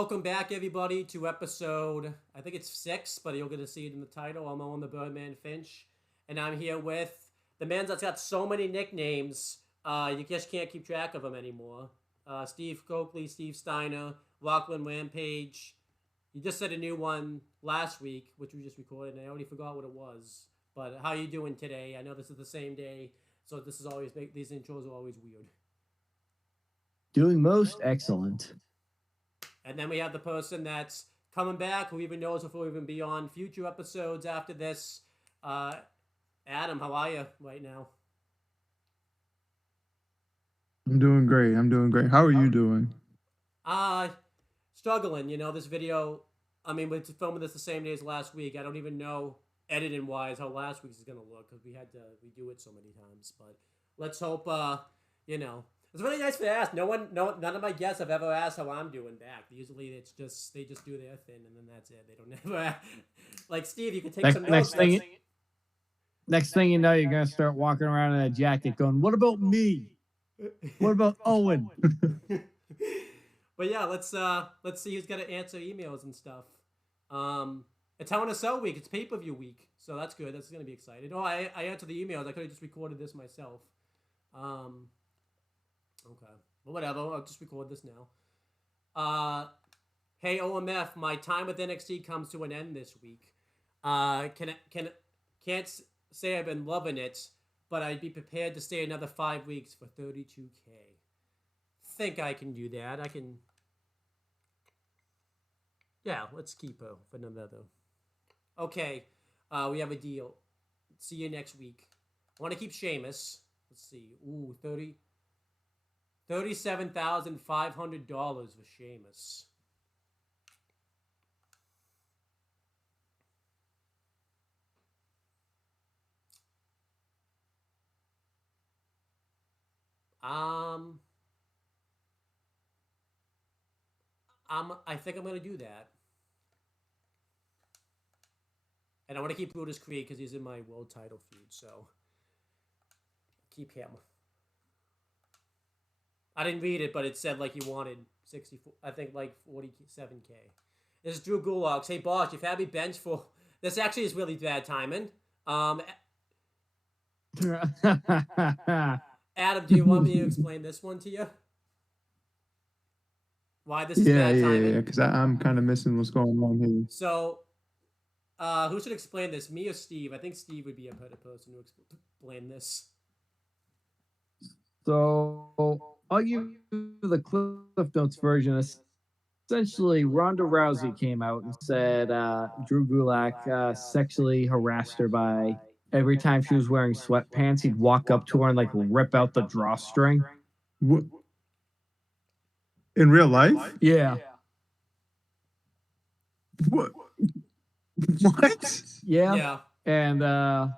welcome back, everybody, to episode, I think it's 6, but you're going to see it in the title. I'm Owen the Birdman Finch, and I'm here with the man that's got so many nicknames, you just can't keep track of them anymore. Steve Coakley, Steve Steiner, Rockland Rampage. You just said a new one last week, which we just recorded, and I already forgot what it was. But how are you doing today? I know this is the same day, so this is always, these intros are always weird. Doing most excellent. And then we have the person that's coming back, who even knows if we'll even be on future episodes after this. Adam, how are you right now? I'm doing great. How are you doing? Struggling. You know, this video, I mean, we're filming this the same day as last week. I don't even know, editing-wise, how last week's is going to look, because we had to redo it so many times. But let's hope, you know. It's really nice to ask. None of my guests have ever asked how I'm doing back. Usually, it's just they just do their thing and then that's it. They don't ever ask. Like Steve, you can take some notes. Next thing you know, you're gonna start walking around in a jacket, going, "What about me? What about Owen?" But yeah, let's see who's gonna answer emails and stuff. It's Hell in a Cell week. It's pay-per-view week, so that's good. That's gonna be exciting. Oh, I answered the emails. I could have just recorded this myself. Okay. Well, whatever. I'll just record this now. Hey, OMF, my time with NXT comes to an end this week. Can't say I've been loving it, but I'd be prepared to stay another 5 weeks for $32K. Think I can do that. I can. Yeah, let's keep her for another. Okay. We have a deal. See you next week. I want to keep Sheamus. Let's see. Ooh, $37,500 for Sheamus. I think I'm gonna do that, and I want to keep Brutus Creed because he's in my world title feud. So keep him. I didn't read it, but it said like he wanted 64. I think like 47K. This is Drew Gulak. Hey, boss, you've had me bench for. This actually is really bad timing. Adam, do you want me to explain this one to you? Why this is bad timing? Yeah, because I'm kind of missing what's going on here. So, who should explain this? Me or Steve? I think Steve would be a better person to explain this. So I'll give you the Cliff Notes version. Essentially, Ronda Rousey came out and said Drew Gulak sexually harassed her by every time she was wearing sweatpants, he'd walk up to her and like rip out the drawstring. What? In real life? Yeah. What? What? Yeah. And I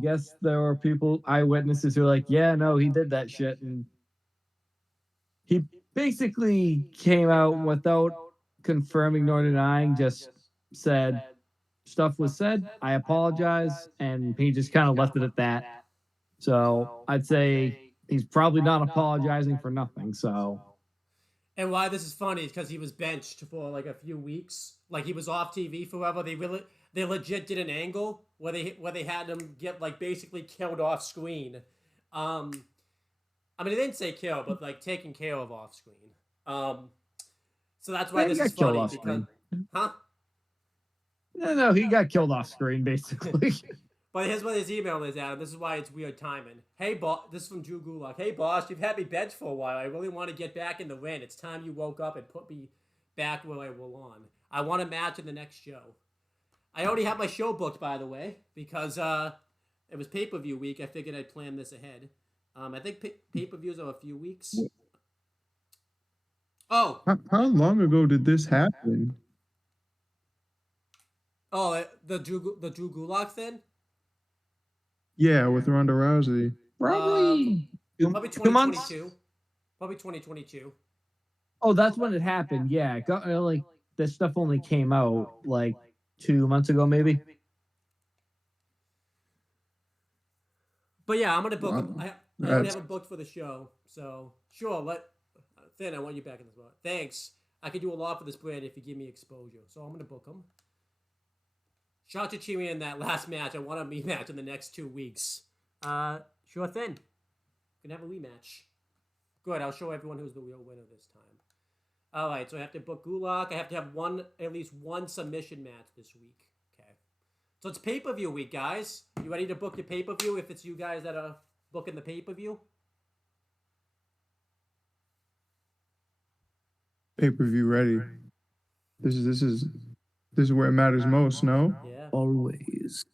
guess there were eyewitnesses who were like, yeah, no, he did that shit. And he basically came out without confirming nor denying, just said stuff was said, I apologize, and he just kind of left it at that. So I'd say he's probably not apologizing for nothing. So. And why this is funny is because he was benched for like a few weeks. Like he was off TV forever. They legit did an angle where they had him get like basically killed off screen. I mean, they didn't say kill, but like taken care of off screen. So that's why this is funny because, huh? No, he got killed off screen basically. But here's what his email is, Adam. This is why it's weird timing. Hey, boss. This is from Drew Gulak. Hey, boss. You've had me benched for a while. I really want to get back in the ring. It's time you woke up and put me back where I belong. I want a match in the next show. I already have my show booked, by the way, because it was pay-per-view week. I figured I'd plan this ahead. I think pay-per-views are a few weeks. Oh. How long ago did this happen? Oh, the Drew Gulak thing? Yeah, with Ronda Rousey. Probably 2022. Probably 2022. Oh, that's when it happened. Yeah, like this stuff only came out like 2 months ago, maybe. But yeah, I'm gonna book him. I don't have him booked for the show, so sure. Finn, I want you back in this moment. Thanks. I could do a lot for this brand if you give me exposure. So I'm gonna book him. Shout to Cheery in that last match. I want a rematch in the next 2 weeks. Sure thing. Can have a rematch. Good. I'll show everyone who's the real winner this time. All right. So I have to book Gulak. I have to have at least one submission match this week. Okay. So it's pay-per-view week, guys. You ready to book your pay-per-view? If it's you guys that are booking the pay-per-view. Pay-per-view ready. This is where it matters most. No. Yeah. Always.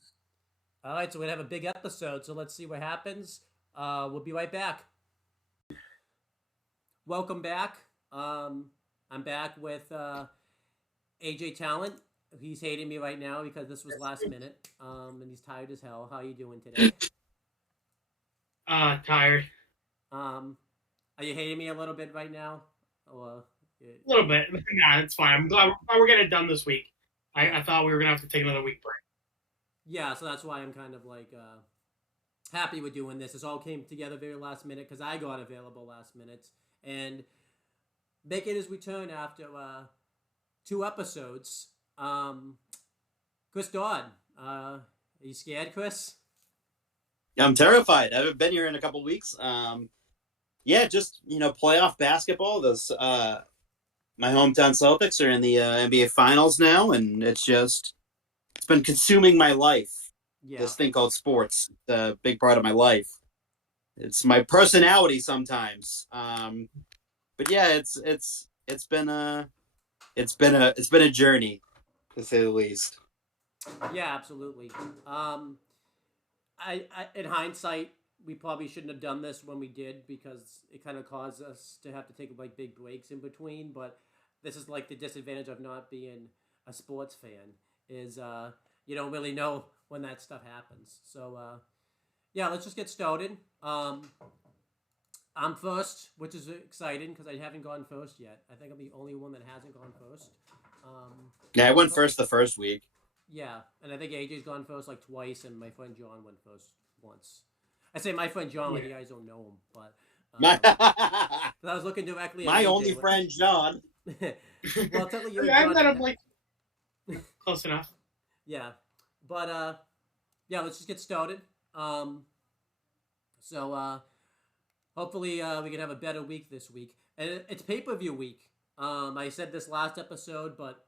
All right. So we're gonna have a big episode. So let's see what happens. We'll be right back. Welcome back. I'm back with AJ Talent. He's hating me right now because this was last minute. And he's tired as hell. How are you doing today? Tired. Are you hating me a little bit right now? Or A little bit. Nah, it's fine. I'm glad we're getting it done this week. I thought we were gonna have to take another week break. yeah, so that's why I'm kind of like happy with doing this. This all came together very last minute because I got available last minute. And making his return after 2 episodes. Chris Dodd, are you scared, Chris? I'm terrified. I haven't been here in a couple weeks. Yeah, just playoff basketball. Those my hometown Celtics are in the NBA Finals now, and it's been consuming my life. Yeah. This thing called sports, it's a big part of my life. It's my personality sometimes. But yeah, it's been a journey, to say the least. Yeah, absolutely. I in hindsight, we probably shouldn't have done this when we did because it kind of caused us to have to take like big breaks in between. But this is like the disadvantage of not being a sports fan is you don't really know when that stuff happens. So yeah, let's just get started. I'm first, which is exciting because I haven't gone first yet. I think I'm the only one that hasn't gone first. Yeah, I went first the first week. Yeah, and I think AJ's gone first like twice, and my friend John went first once. I say my friend John like you guys don't know him, but I was looking directly at my AJ only friend John. well, technically you. I'm not like close enough. Yeah, but yeah, let's just get started. So hopefully we can have a better week this week, and it's pay-per-view week. I said this last episode, but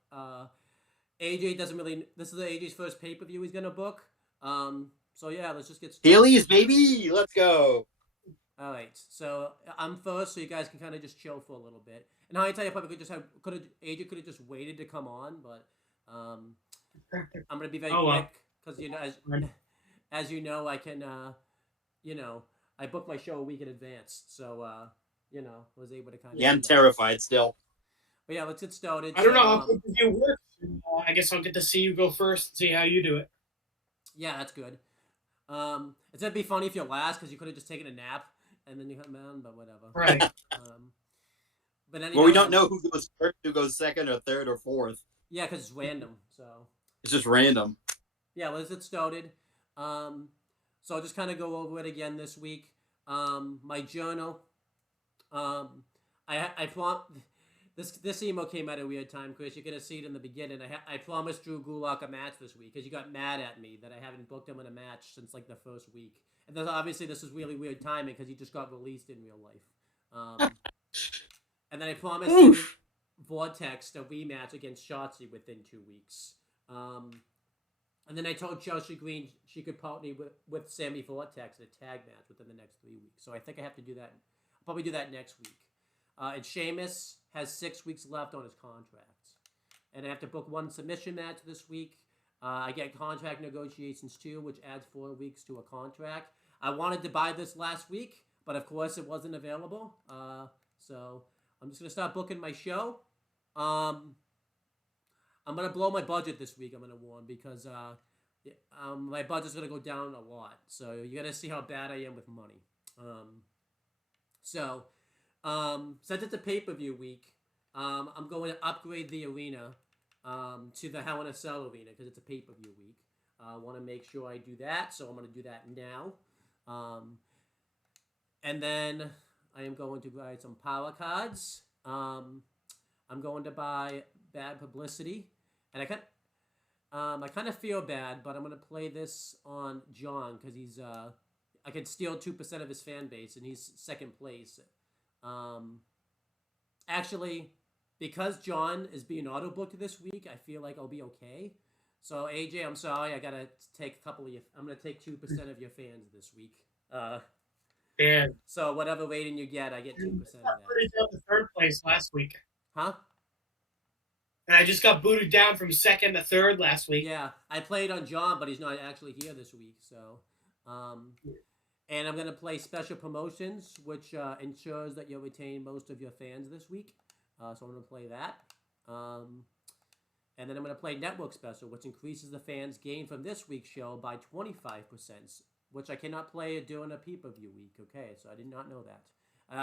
AJ doesn't really. This is AJ's first pay-per-view he's gonna book. So yeah, let's just get started. PLEs, baby, let's go. All right, so I'm first, so you guys can kind of just chill for a little bit. And I tell you, probably AJ could have just waited to come on, but I'm gonna be very quick because as you know, I can I book my show a week in advance, so was able to kind of. Yeah, I'm terrified still. But yeah, let's get started. I don't know how pay-per-view works. I guess I'll get to see you go first and see how you do it. Yeah, that's good. It's gonna be funny if you're last because you could have just taken a nap and then you come down, but whatever. Right. But anyhow, Well, we don't know who goes first, who goes second, or third, or fourth. Yeah, because it's random. So it's just random. Yeah, let's get started. So I'll just kind of go over it again this week. My journal. I this email came at a weird time, Chris. You're gonna see it in the beginning. I promised Drew Gulak a match this week because you got mad at me that I haven't booked him in a match since like the first week. And then obviously this is really weird timing because he just got released in real life. And then I promised him Vortex a rematch against Shotzi within 2 weeks. And then I told Chelsea Green she could partner with Sammy Vortex in a tag match within the next 3 weeks. So I think I have to do that. I'll probably do that next week. And Sheamus has 6 weeks left on his contract. And I have to book one submission match this week. I get contract negotiations too, which adds 4 weeks to a contract. I wanted to buy this last week, but of course it wasn't available. So I'm just going to start booking my show. I'm going to blow my budget this week, I'm going to warn, because my budget's going to go down a lot. So you're going to see how bad I am with money. Since it's a pay-per-view week, I'm going to upgrade the arena to the Hell in a Cell arena because it's a pay-per-view week. I want to make sure I do that, so I'm going to do that now. And then I am going to buy some power cards. I'm going to buy Bad Publicity, and I kind of feel bad, but I'm going to play this on John because he's I could steal 2% of his fan base, and he's second place. Um, Actually, because John is being auto booked this week, I feel like I'll be okay. So AJ, I'm sorry, I gotta take a couple of you. I'm gonna take 2% of your fans this week. Yeah. So whatever rating you get, I get 2% of that. Pretty down to third place last week. Huh? And I just got booted down from second to third last week. Yeah, I played on John, but he's not actually here this week. So, and I'm gonna play special promotions, which ensures that you'll retain most of your fans this week. So I'm gonna play that. And then I'm gonna play network special, which increases the fans gained from this week's show by 25%, which I cannot play during a pay-per-view week. Okay, so I did not know that.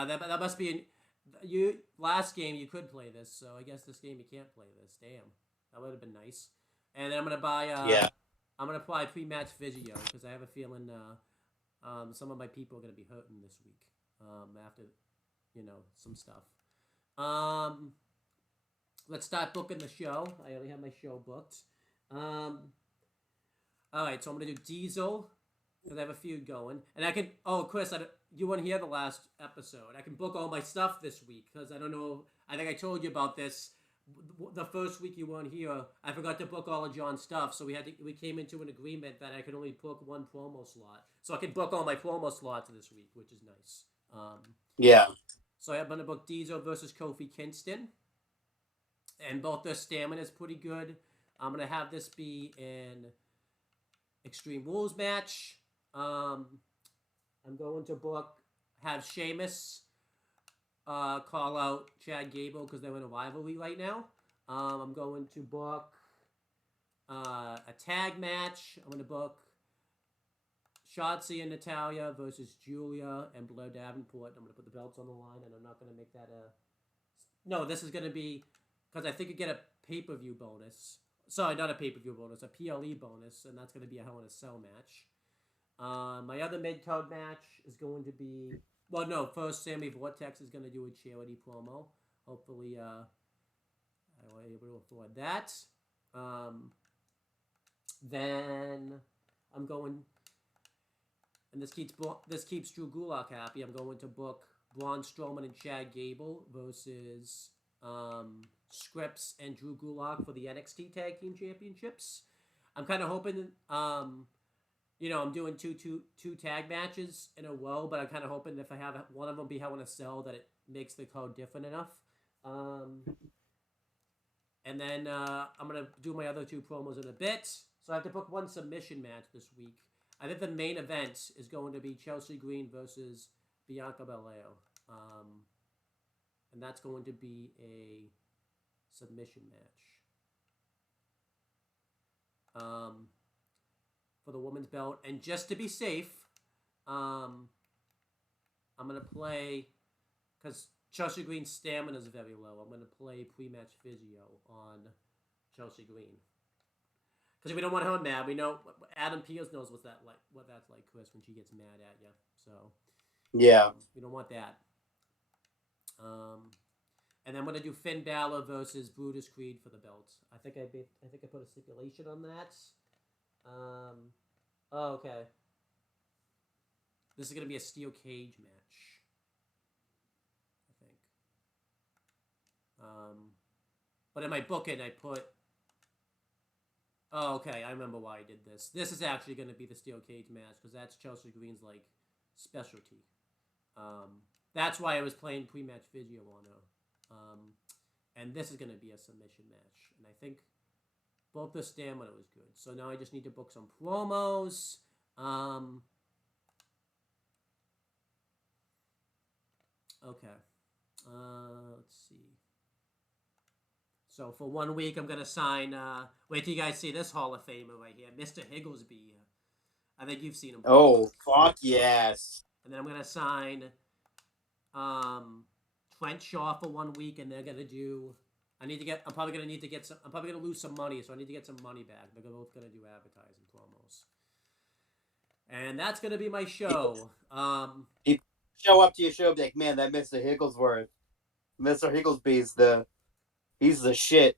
That must be last game you could play this, so I guess this game you can't play this. Damn, that would have been nice. And then I'm gonna buy. I'm gonna apply pre-match physio because I have a feeling some of my people are gonna be hurting this week after some stuff. Let's start booking the show. I already have my show booked. All right, so I'm gonna do Diesel because I have a feud going, and I can. Oh, Chris, you weren't here the last episode. I can book all my stuff this week because I don't know. I think I told you about this. The first week you weren't here, I forgot to book all of John's stuff, so we came into an agreement that I could only book one promo slot, so I can book all my promo slots this week, which is nice. Yeah. So I'm gonna book Diesel versus Kofi Kingston, and both their stamina is pretty good. I'm gonna have this be an Extreme Rules match. I'm going to have Sheamus call out Chad Gable because they're in a rivalry right now. I'm going to book a tag match. I'm going to book Shotzi and Natalia versus Julia and Blair Davenport. I'm going to put the belts on the line, and I'm not going to make that No, this is going to be because I think you get a pay-per-view bonus. Sorry, not a pay-per-view bonus, a PLE bonus, and that's going to be a Hell in a Cell match. My other mid-card match is going to be... Well, no, first Sammy Vortex is going to do a charity promo. Hopefully, I will be able to afford that. Then I'm going... And this keeps Drew Gulak happy. I'm going to book Braun Strowman and Chad Gable versus Scripps and Drew Gulak for the NXT Tag Team Championships. I'm kind of hoping... I'm doing two tag matches in a row, but I'm kind of hoping if I have one of them be Hell in a Cell that it makes the code different enough. And then I'm going to do my other two promos in a bit. So I have to book one submission match this week. I think the main event is going to be Chelsea Green versus Bianca Belair. And that's going to be a submission match. For the women's belt. And just to be safe, I'm going to play, because Chelsea Green's stamina is very low, I'm going to play pre-match physio on Chelsea Green. Because we don't want her mad. We know, Adam Pearce knows what that's like, Chris, when she gets mad at you. So, yeah. We don't want that. And then I'm going to do Finn Balor versus Brutus Creed for the belt. I think I put a stipulation on that. Okay. This is going to be a steel cage match, I think. But in my booking, I put... Oh, okay, I remember why I did this. This is actually going to be the steel cage match, because that's Chelsea Green's, specialty. That's why I was playing pre-match physio on her. And this is going to be a submission match. And I think... both the stamina was good. So now I just need to book some promos. Okay. Let's see. So for 1 week, I'm going to sign... wait till you guys see this Hall of Famer right here. Mr. Higglesby. I think you've seen him. Oh, fuck yes. And then I'm going to sign Trent Shaw for 1 week, and they're going to do... I'm probably gonna lose some money, so I need to get some money back. They're both gonna do advertising promos, and that's gonna be my show. You show up to your show, be like, man, that Mr. Higglesby's the He's the shit.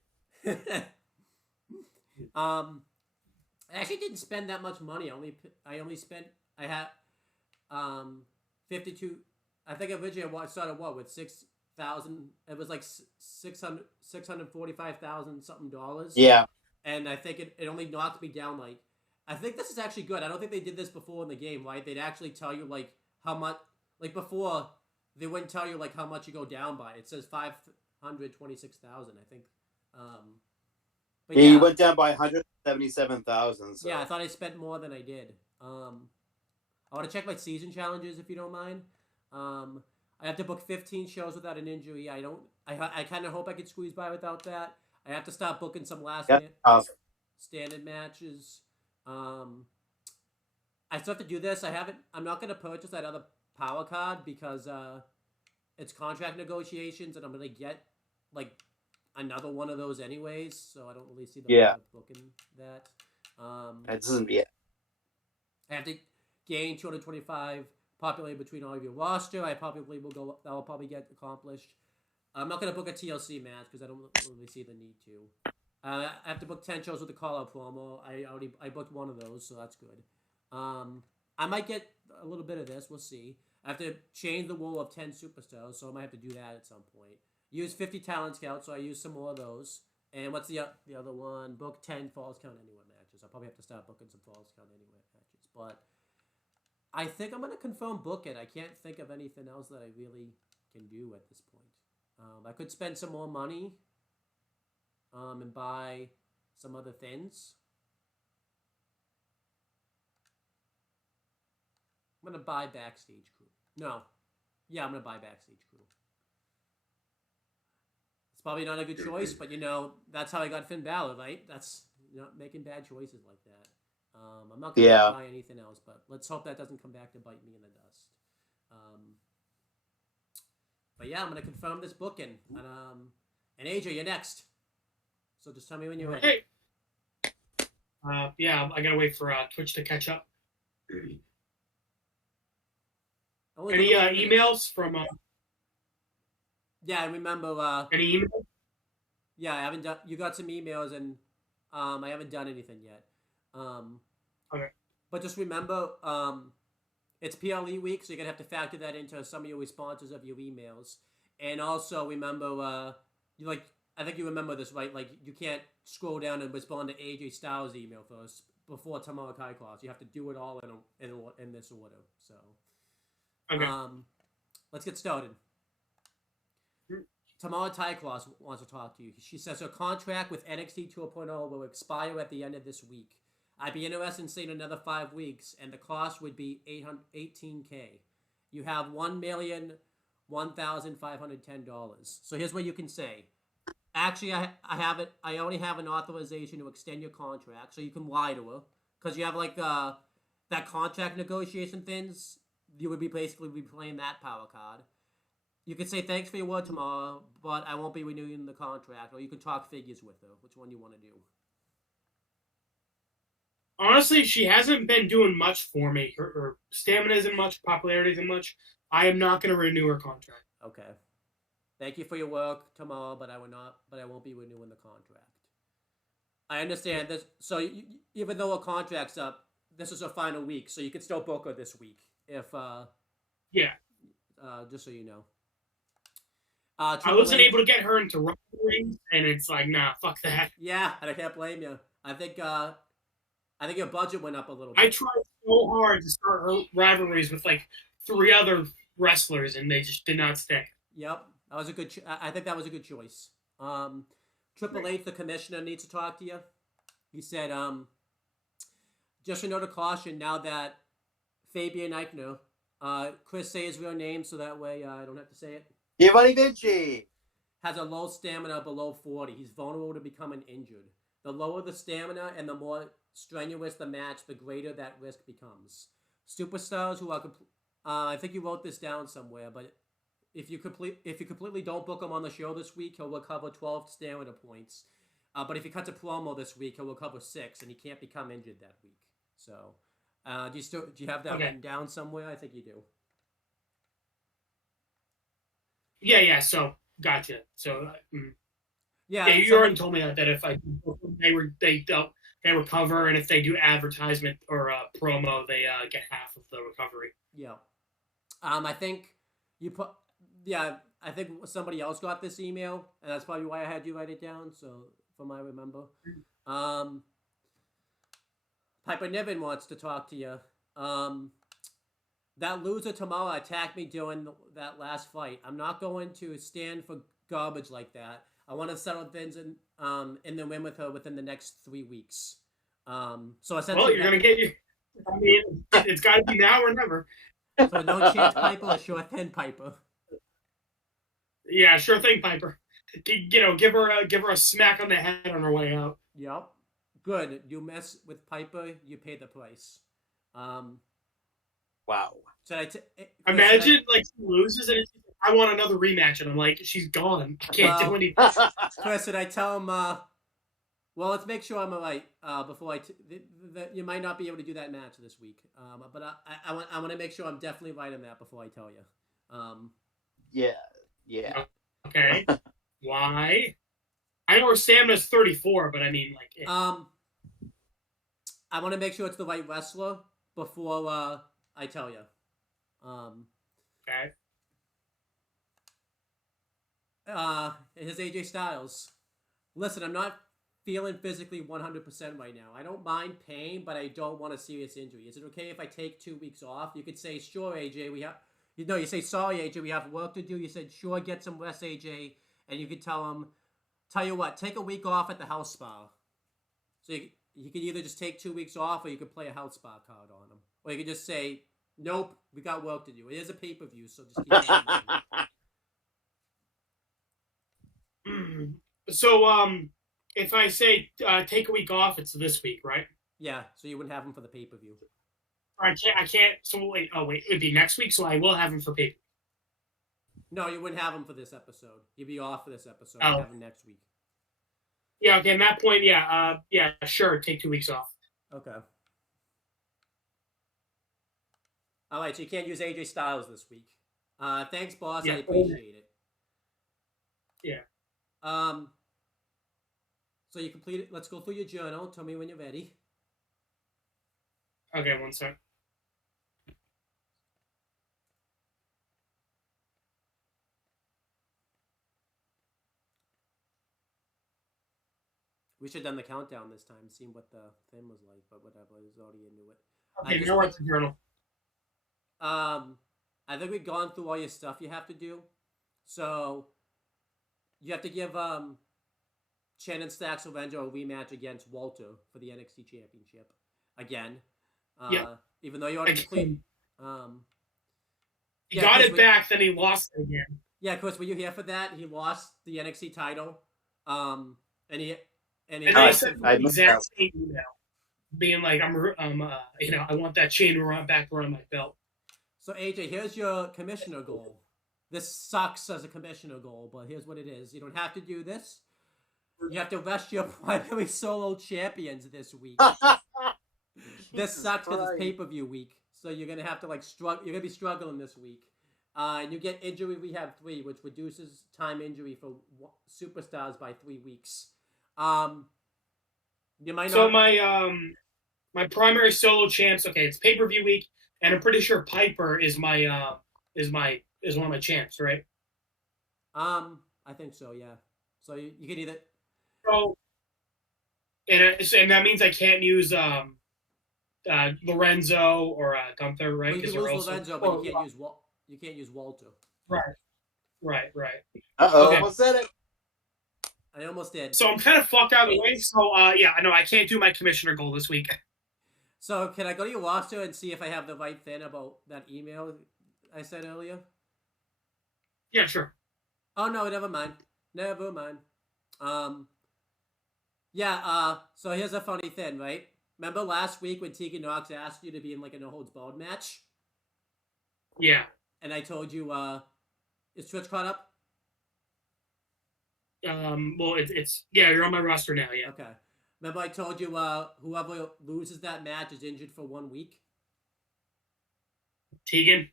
I actually didn't spend that much money. I only spent. I had 52. I think originally I started with 6,000. It was like 645,000 something dollars. Yeah. And I think it only knocked me down like. I think this is actually good. I don't think they did this before in the game, right? They'd actually tell you like how much. Like before, they wouldn't tell you like how much you go down by. It says 526,000. I think. But He went down by 177,000. So. Yeah, I thought I spent more than I did. I want to check my season challenges if you don't mind. I have to book 15 shows without an injury. I kind of hope I could squeeze by without that. I have to stop booking some standard matches. I still have to do this. I'm not going to purchase that other power card because it's contract negotiations, and I'm going to get like another one of those anyways, so I don't really see the point of booking that. That doesn't be it. I have to gain 225 popularity between all of your roster. I probably will go. That will probably get accomplished. I'm not gonna book a TLC match because I don't really see the need to. I have to book 10 shows with the call-out promo. I booked one of those, so that's good. I might get a little bit of this. We'll see. I have to change the rule of 10 superstars, so I might have to do that at some point. Use 50 talent scouts, so I use some more of those. And what's the other one? Book 10 Falls Count Anywhere matches. I'll probably have to start booking some Falls Count Anywhere matches. But I think I'm going to confirm book it. I can't think of anything else that I really can do at this point. I could spend some more money and buy some other things. I'm going to buy Backstage Crew. No. Yeah, I'm going to buy Backstage Crew. Probably not a good choice, but that's how I got Finn Balor, right? That's making bad choices like that. I'm not going to buy anything else, but let's hope that doesn't come back to bite me in the dust. But yeah, I'm going to confirm this booking. And AJ, you're next. So just tell me when you're ready. Yeah, I gotta wait for Twitch to catch up. Any emails from? Yeah, I remember. Any emails? Yeah, I haven't done. You got some emails, and I haven't done anything yet. Okay. But just remember, it's PLE week, so you're gonna have to factor that into some of your responses of your emails. And also remember, I think you remember this, right? Like you can't scroll down and respond to AJ Styles' email first before Tomorrow Kai Claus. You have to do it all in this order. So, okay. Let's get started. Tamara Tycloss wants to talk to you. She says her contract with NXT 2.0 will expire at the end of this week. I'd be interested in seeing another 5 weeks, and the cost would be $18K. You have $1,001,510. So here's what you can say. Actually, I have it. I already have an authorization to extend your contract, so you can lie to her because you have like that contract negotiation things. You would be basically playing that power card. You could say thanks for your word tomorrow, but I won't be renewing the contract. Or you could talk figures with her. Which one you want to do? Honestly, she hasn't been doing much for me. Her stamina isn't much, popularity isn't much. I am not going to renew her contract. Okay. Thank you for your work tomorrow, but I won't be renewing the contract. I understand this. So even though her contract's up, this is her final week, so you could still book her this week if. Yeah. Just so you know. I wasn't able to get her into rivalries, and it's like, nah, fuck that. Yeah, and I can't blame you. I think your budget went up a little bit. I tried so hard to start her rivalries with like 3 other wrestlers, and they just did not stick. Yep, that was a good. I think that was a good choice. Triple H, the commissioner, needs to talk to you. He said, just a note of caution. Now that Fabian Eichner, Chris, say his real name so that way I don't have to say it. Giovanni Vinci has a low stamina below 40. He's vulnerable to becoming injured. The lower the stamina and the more strenuous the match, the greater that risk becomes. Superstars who are, I think you wrote this down somewhere, but if you completely don't book him on the show this week, he'll recover 12 stamina points. But if he cuts a promo this week, he'll recover 6, and he can't become injured that week. So, do you have that written down somewhere? I think you do. Yeah. So gotcha. So. Yeah, Yeah, you already told me that if they recover, and if they do advertisement or promo, they get half of the recovery. Yeah. I think you put. Yeah, I think somebody else got this email, and that's probably why I had you write it down. So, from I remember, Piper Niven wants to talk to you. That loser tomorrow attacked me during that last fight. I'm not going to stand for garbage like that. I want to settle things in the ring with her within the next 3 weeks. So essentially, Well, you're gonna get you. I mean, it's got to be now or never. So no chance Piper or sure thin Piper. Yeah, sure thing, Piper. Give her a smack on the head on her way out. Yep. Good. You mess with Piper, you pay the price. Wow. Imagine like she loses and I want another rematch, and I'm like, she's gone. I can't do anything. Chris, did I tell him? Well, let's make sure I'm alright before you might not be able to do that match this week. But I want to make sure I'm definitely right on that before I tell you. Yeah. Okay. Why? I know her stamina's 34, but I mean, like. I want to make sure it's the right wrestler before I tell you. Okay. It is AJ Styles. Listen, I'm not feeling physically 100% right now. I don't mind pain, but I don't want a serious injury. Is it okay if I take 2 weeks off? You could say, sure, AJ, we have... You say, sorry, AJ, we have work to do. You said, sure, get some rest, AJ. And you could tell him, tell you what, take a week off at the house spa. So you could either just take 2 weeks off, or you could play a house spa card on him. Or you could just say, nope, we got work to do. It is a pay-per-view, so just keep it So, if I say take a week off, it's this week, right? Yeah, so you wouldn't have him for the pay-per-view. I can't. So wait. Oh wait, it'd be next week. So I will have him for pay. No, you wouldn't have him for this episode. You'd be off for this episode. Oh. You'd have him next week. Yeah. Okay. At that point, yeah. Sure. Take 2 weeks off. Okay. All right, so you can't use AJ Styles this week. Thanks, boss. Yeah. I appreciate it. Yeah. So you completed. Let's go through your journal. Tell me when you're ready. Okay. One sec. We should have done the countdown this time, seen what the thing was like, but whatever. I was already into it. Okay. Now what's the journal? I think we've gone through all your stuff you have to do. So you have to give Shannon Stacks Lorenzo a rematch against Walter for the NXT Championship again. Yeah. Even though you already completed. He got it back, then he lost it again. Yeah, Chris, were you here for that? He lost the NXT title. And I sent the exact same email, being like, I want that chain back around my belt. So AJ, here's your commissioner goal. This sucks as a commissioner goal, but here's what it is. You don't have to do this. You have to rest your primary solo champions this week. This sucks because it's pay-per-view week, so you're gonna have to struggle. You're gonna be struggling this week, and you get injury rehab 3, which reduces time injury for superstars by 3 weeks. You might not. So my primary solo champs. Okay, it's pay-per-view week, and I'm pretty sure Piper is one of my champs, right? I think so. Yeah. So you can either. So, and that means I can't use Lorenzo or Gunther, right? Well, you can lose Lorenzo, but you can't use Walter. Right. Uh-oh, Okay. almost said it. I almost did. So I'm kind of fucked out of the way. So yeah, I know I can't do my commissioner goal this week. So can I go to your roster and see if I have the right thing about that email I said earlier? Yeah, sure. Oh no, never mind. So here's a funny thing, right? Remember last week when Tegan Knox asked you to be in a no holds barred match? Yeah. And I told you, is Twitch caught up? Well, it's you're on my roster now. Yeah. Okay. Remember I told you, whoever loses that match is injured for 1 week? Tegan.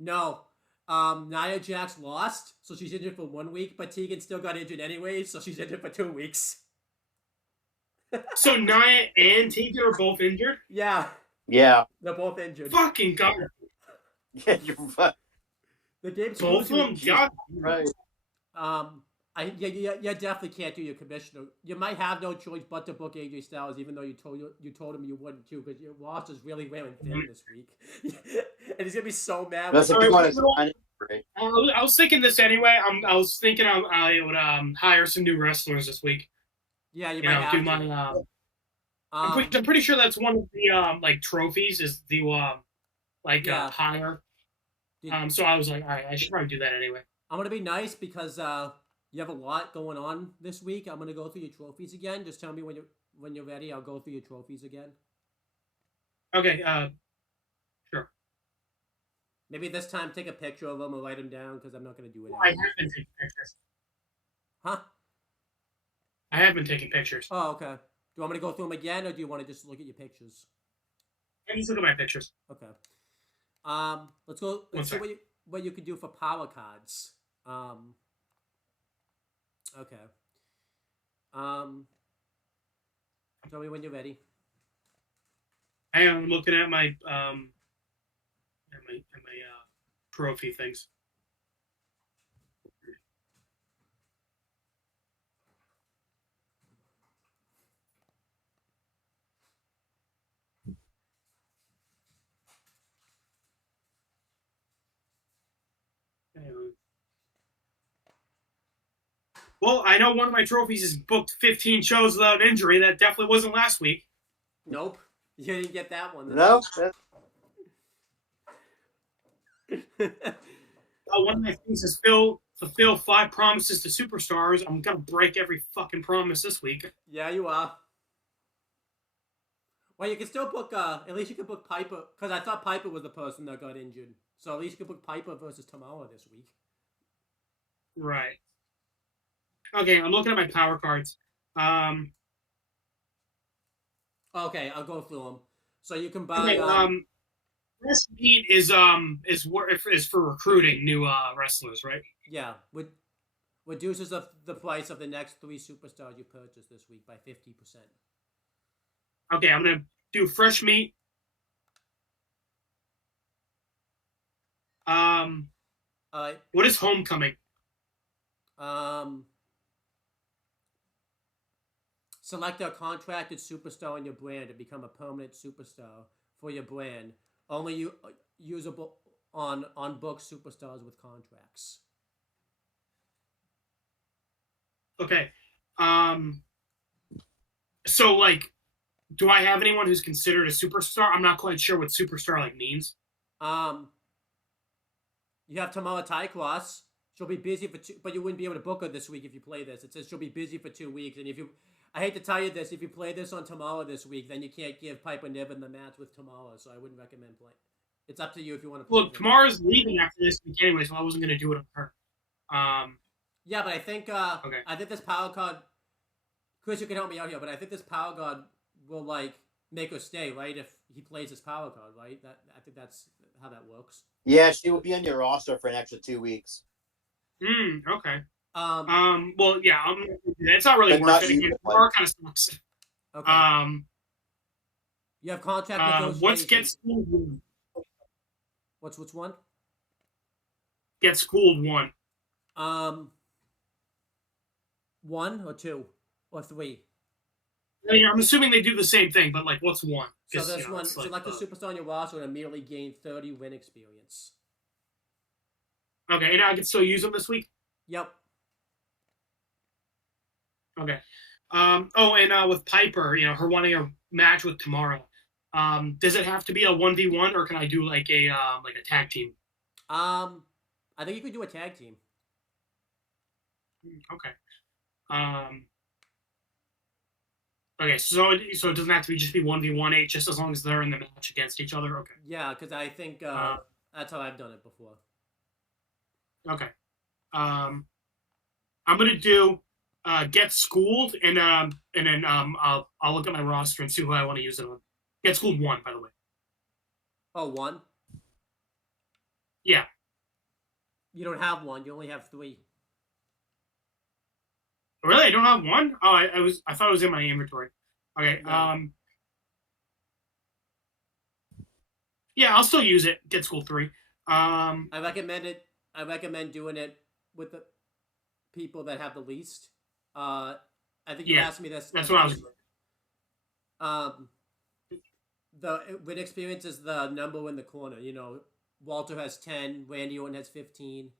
No. Nia Jax lost, so she's injured for 1 week, but Tegan still got injured anyway, so she's injured for 2 weeks. So Nia and Tegan are both injured? Yeah, Yeah. they're both injured. Fucking God. Yeah, you're right. The game's Both of them? God. Right. You definitely can't do your commissioner. You might have no choice but to book AJ Styles, even though you told him you wouldn't too, because your roster's really wearing thin this week, and he's gonna be so mad. That's when if you Alright, want to sign it. Right. I was thinking this anyway. I was thinking I would hire some new wrestlers this week. yeah, you You might know, have do to. my I'm pretty sure that's one of the like trophies is the Yeah. hire. Did- So I was like, all right, I should probably do that anyway. I'm gonna be nice because you have a lot going on this week. I'm gonna go through your trophies again. Just tell me when you're ready. I'll go through your trophies again. Okay, sure. Maybe this time take a picture of them or write them down because I'm not gonna do it. I have been taking pictures. Huh? I have been taking pictures. Oh, okay. Do you want me to go through them again, or do you want to just look at your pictures? Let me look at my pictures. Okay. Let's go. Let's see what you could do for power cards. Okay. Tell me when you're ready. I am looking at my trophy things. Well, I know one of my trophies is booked 15 shows without injury. That definitely wasn't last week. Nope. You didn't get that one. No. One of my things is fulfill 5 promises to superstars. I'm gonna break every fucking promise this week. Yeah, you are. Well, you can still book. At least you can book Piper, because I thought Piper was the person that got injured. So at least you can book Piper versus Tamala this week. Right. Okay, I'm looking at my power cards. Okay, I'll go through them. So you can buy. Okay, this meet is for recruiting new wrestlers, right? Yeah, reduces the price of the next 3 superstars you purchase this week by 50%. Okay, I'm gonna do fresh meat. All right. What is homecoming? Select a contracted superstar on your brand to become a permanent superstar for your brand. Only usable on book superstars with contracts. Okay. So like, do I have anyone who's considered a superstar? I'm not quite sure what superstar like means. You have Tamala Tycross. She'll be busy for but you wouldn't be able to book her this week if you play this. It says she'll be busy for 2 weeks, and I hate to tell you this, if you play this on Tamala this week, then you can't give Piper Niven the match with Tamala, so I wouldn't recommend playing. It's up to you if you want to play. Well, Tamara's leaving after this week anyway, so I wasn't going to do it on her. Yeah, but I think Okay. I think this power card, Chris, you can help me out here, but I think this power card will like make her stay, right? If he plays this power card, right? I think that's how that works. Yeah, she will be on your roster for an extra 2 weeks. Okay. Well, yeah, it's not really But not worth it. you, Again, but- Tamara kind of sucks. okay. You have contract negotiations. What's Get Schooled 1? Which one? Get Schooled 1. 1 or 2 or 3. I mean, I'm assuming they do the same thing, but like, what's 1? So 'Cause, this you know, one, it's like, select a superstar on your roster and immediately gain 30 win experience. Okay, and I can still use them this week? Yep. Okay. And with Piper, you know, her wanting a match with Tamara, does it have to be a 1v1 or can I do like a tag team? I think you could do a tag team. Okay. Okay, so it doesn't have to just be 1v1 just as long as they're in the match against each other. Okay. Yeah, because I think that's how I've done it before. Okay. I'm gonna do Get Schooled and then I'll look at my roster and see who I want to use it on. Get Schooled 1, by the way. Oh, 1? Yeah. You don't have one. You only have 3. Really? I don't have one? Oh, I thought it was in my inventory. Okay. No. Yeah, I'll still use it. Get School 3. I recommend it. I recommend doing it with the people that have the least. I think you asked me this. That's what I was. The win experience is the number in the corner. You know, Walter has 10. Randy Orton has 15.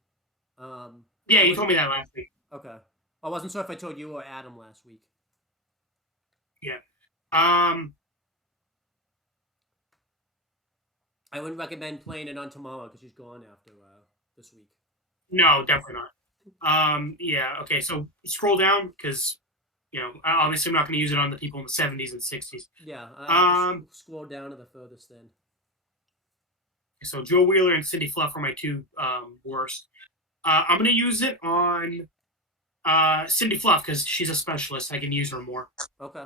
Yeah, you told me that last week. Okay. I wasn't sure if I told you or Adam last week. Yeah. I wouldn't recommend playing it on tomorrow because she's gone after this week. No, definitely not. Yeah. Okay. So scroll down because obviously I'm not going to use it on the people in the 70s and 60s. Yeah. Scroll down to the furthest then. So Joe Wheeler and Cindy Fluff are my 2 worst. I'm going to use it on Cindy Fluff because she's a specialist. I can use her more. Okay.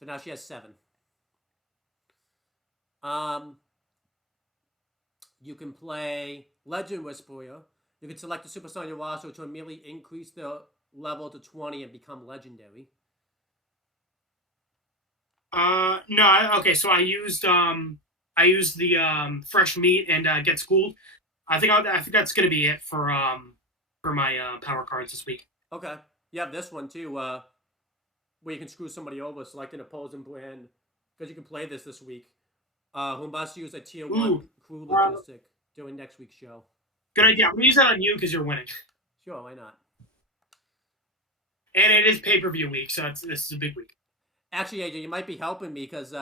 So now she has 7. You can play Legend Whisperer. You can select a superstar on your roster to immediately increase their level to 20 and become legendary. No. Okay. So I used the fresh meat and get schooled. I think that's gonna be it for my power cards this week. Okay. You have this one too, where you can screw somebody over, select an opposing brand, because you can play this week. Who must use a tier 1 crew logistic during next week's show. Good idea. I'm gonna use that on you because you're winning. Sure, why not? And it is pay-per-view week, so this is a big week. Actually, AJ, you might be helping me because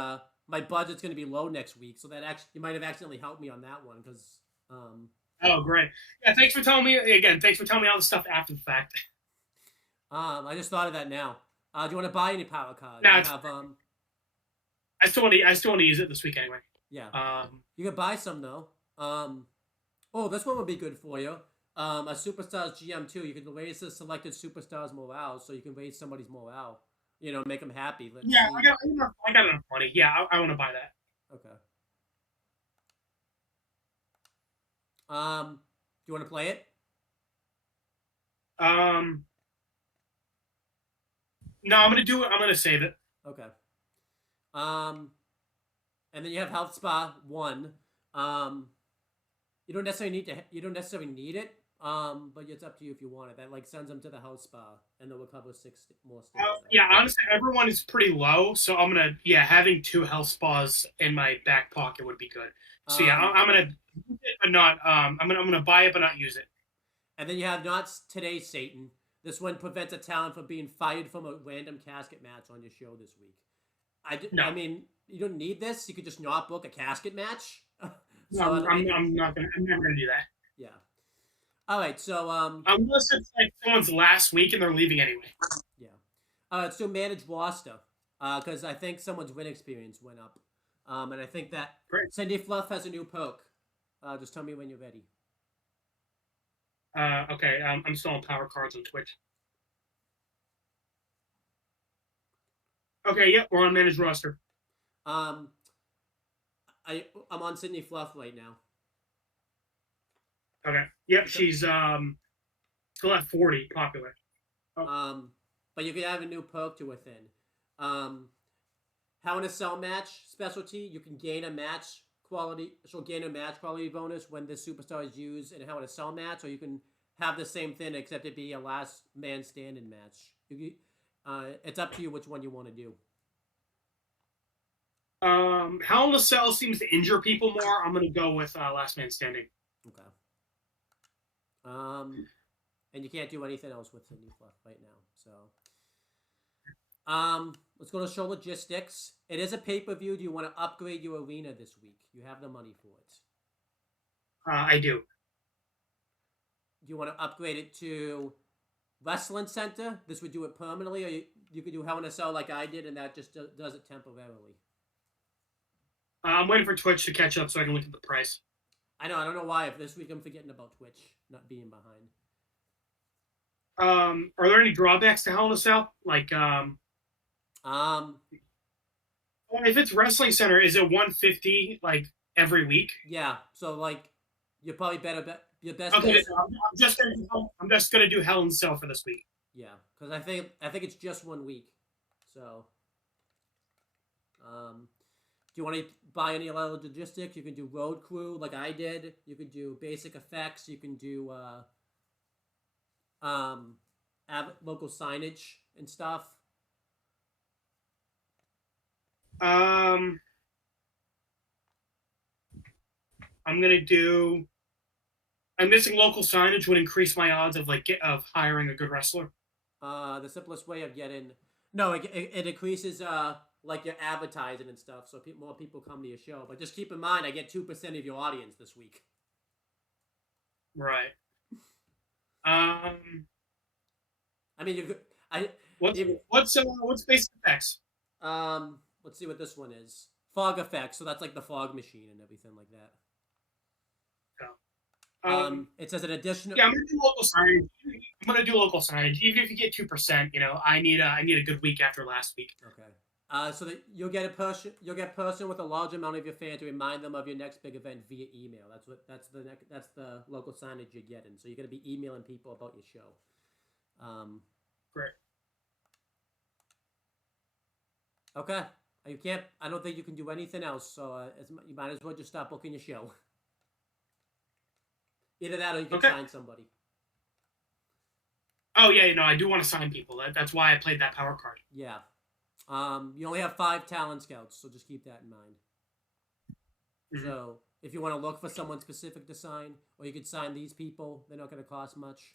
my budget's going to be low next week, so that you might have accidentally helped me on that one. Because oh, great! Yeah, thanks for telling me again. Thanks for telling me all the stuff after the fact. I just thought of that now. Do you want to buy any power cards? No, I still want to use it this week anyway. Yeah. You can buy some though. Oh, this one would be good for you. A Superstars GM2. You can raise the selected Superstars morale, so you can raise somebody's morale. Make them happy. I got enough money. Yeah, I want to buy that. Okay. Do you want to play it? No, I'm gonna do it. I'm gonna save it. Okay. And then you have Health Spa 1. You don't necessarily need it. But it's up to you if you want it. That sends them to the health spa, and they'll recover 6 more stays. Yeah, honestly, everyone is pretty low, so I'm gonna having 2 health spas in my back pocket would be good. So I'm gonna use it, but not I'm gonna buy it but not use it. And then you have Not Today, Satan. This one prevents a talent from being fired from a random casket match on your show this week. I mean, you don't need this. You could just not book a casket match. So I'm never gonna do that. Yeah. All right, so unless it's like someone's last week and they're leaving anyway. Yeah. Let's do manage roster, because I think someone's win experience went up, and I think that Cindy Fluff has a new poke. Just tell me when you're ready. Okay, I'm still on power cards on Twitch. Okay, yep, we're on manage roster. I'm on Cindy Fluff right now. Okay. Yep, she's still at 40 popular. Oh. But you can have a new perk to within. How in a Cell match specialty, you can gain a match quality. She'll gain a match quality bonus when this superstar is used in a Hell in a Cell match, or you can have the same thing except it be a last man standing match. It's up to you which one you want to do. Hell in a Cell seems to injure people more. I'm gonna go with last man standing. Okay. And you can't do anything else with Cindy Fluff right now. So, let's go to show logistics. It is a pay-per-view. Do you want to upgrade your arena this week? You have the money for it. I do. Do you want to upgrade it to Wrestling Center? This would do it permanently, or you could do Hell in a Cell like I did, and that just does it temporarily. I'm waiting for Twitch to catch up so I can look at the price. I know. I don't know why. If this week I'm forgetting about Twitch not being behind. Are there any drawbacks to Hell in a Cell? Like, if it's Wrestling Center, is it 150 like every week? Yeah. So like, you're probably better your best Okay, bet. I'm just gonna do Hell in Cell for this week. Yeah, because I think it's just 1 week. So, do you want to buy any other logistics? You can do road crew like I did. You can do basic effects. You can do local signage and stuff. I'm gonna do. I'm missing local signage would increase my odds of of hiring a good wrestler. The simplest way of getting it increases like your advertising and stuff, so more people come to your show. But just keep in mind, I get 2% of your audience this week. Right. I mean, What's basic effects? Let's see what this one is. Fog effects. So that's like the fog machine and everything like that. It says an additional. Yeah, I'm gonna do local signage. I'm gonna do local signage. Even if you get 2%, I need a good week after last week. Okay. So that you'll get a person with a large amount of your fans to remind them of your next big event via email. That's the local signage you're getting. So you're gonna be emailing people about your show. Great. Okay. I don't think you can do anything else. So you might as well just start booking your show. Either that or you can sign somebody. Oh yeah, I do want to sign people. That's why I played that power card. Yeah. You only have 5 talent scouts, so just keep that in mind. Mm-hmm. So if you want to look for someone specific to sign, or you could sign these people, they're not going to cost much.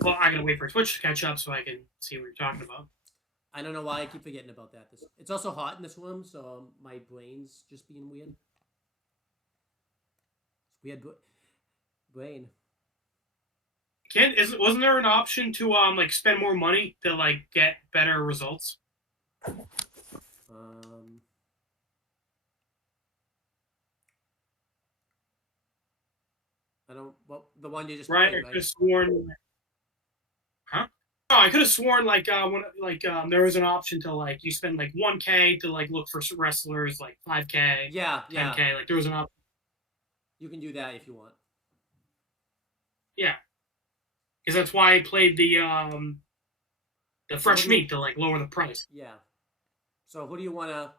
Well, I'm gonna wait for Twitch to catch up so I can see what you're talking about. I don't know why I keep forgetting about that. It's also hot in this room, so my brain's just being weird. Weird brain. Wasn't there an option to spend more money to get better results? I don't. Well, the one you just right. played, I could have sworn. Huh? Oh, I could have sworn there was an option to you spend 1K to look for wrestlers 5K. Yeah. 10K. There was an option. You can do that if you want. Yeah. Because that's why I played the fresh meat to lower the price. Yeah. So who do you want to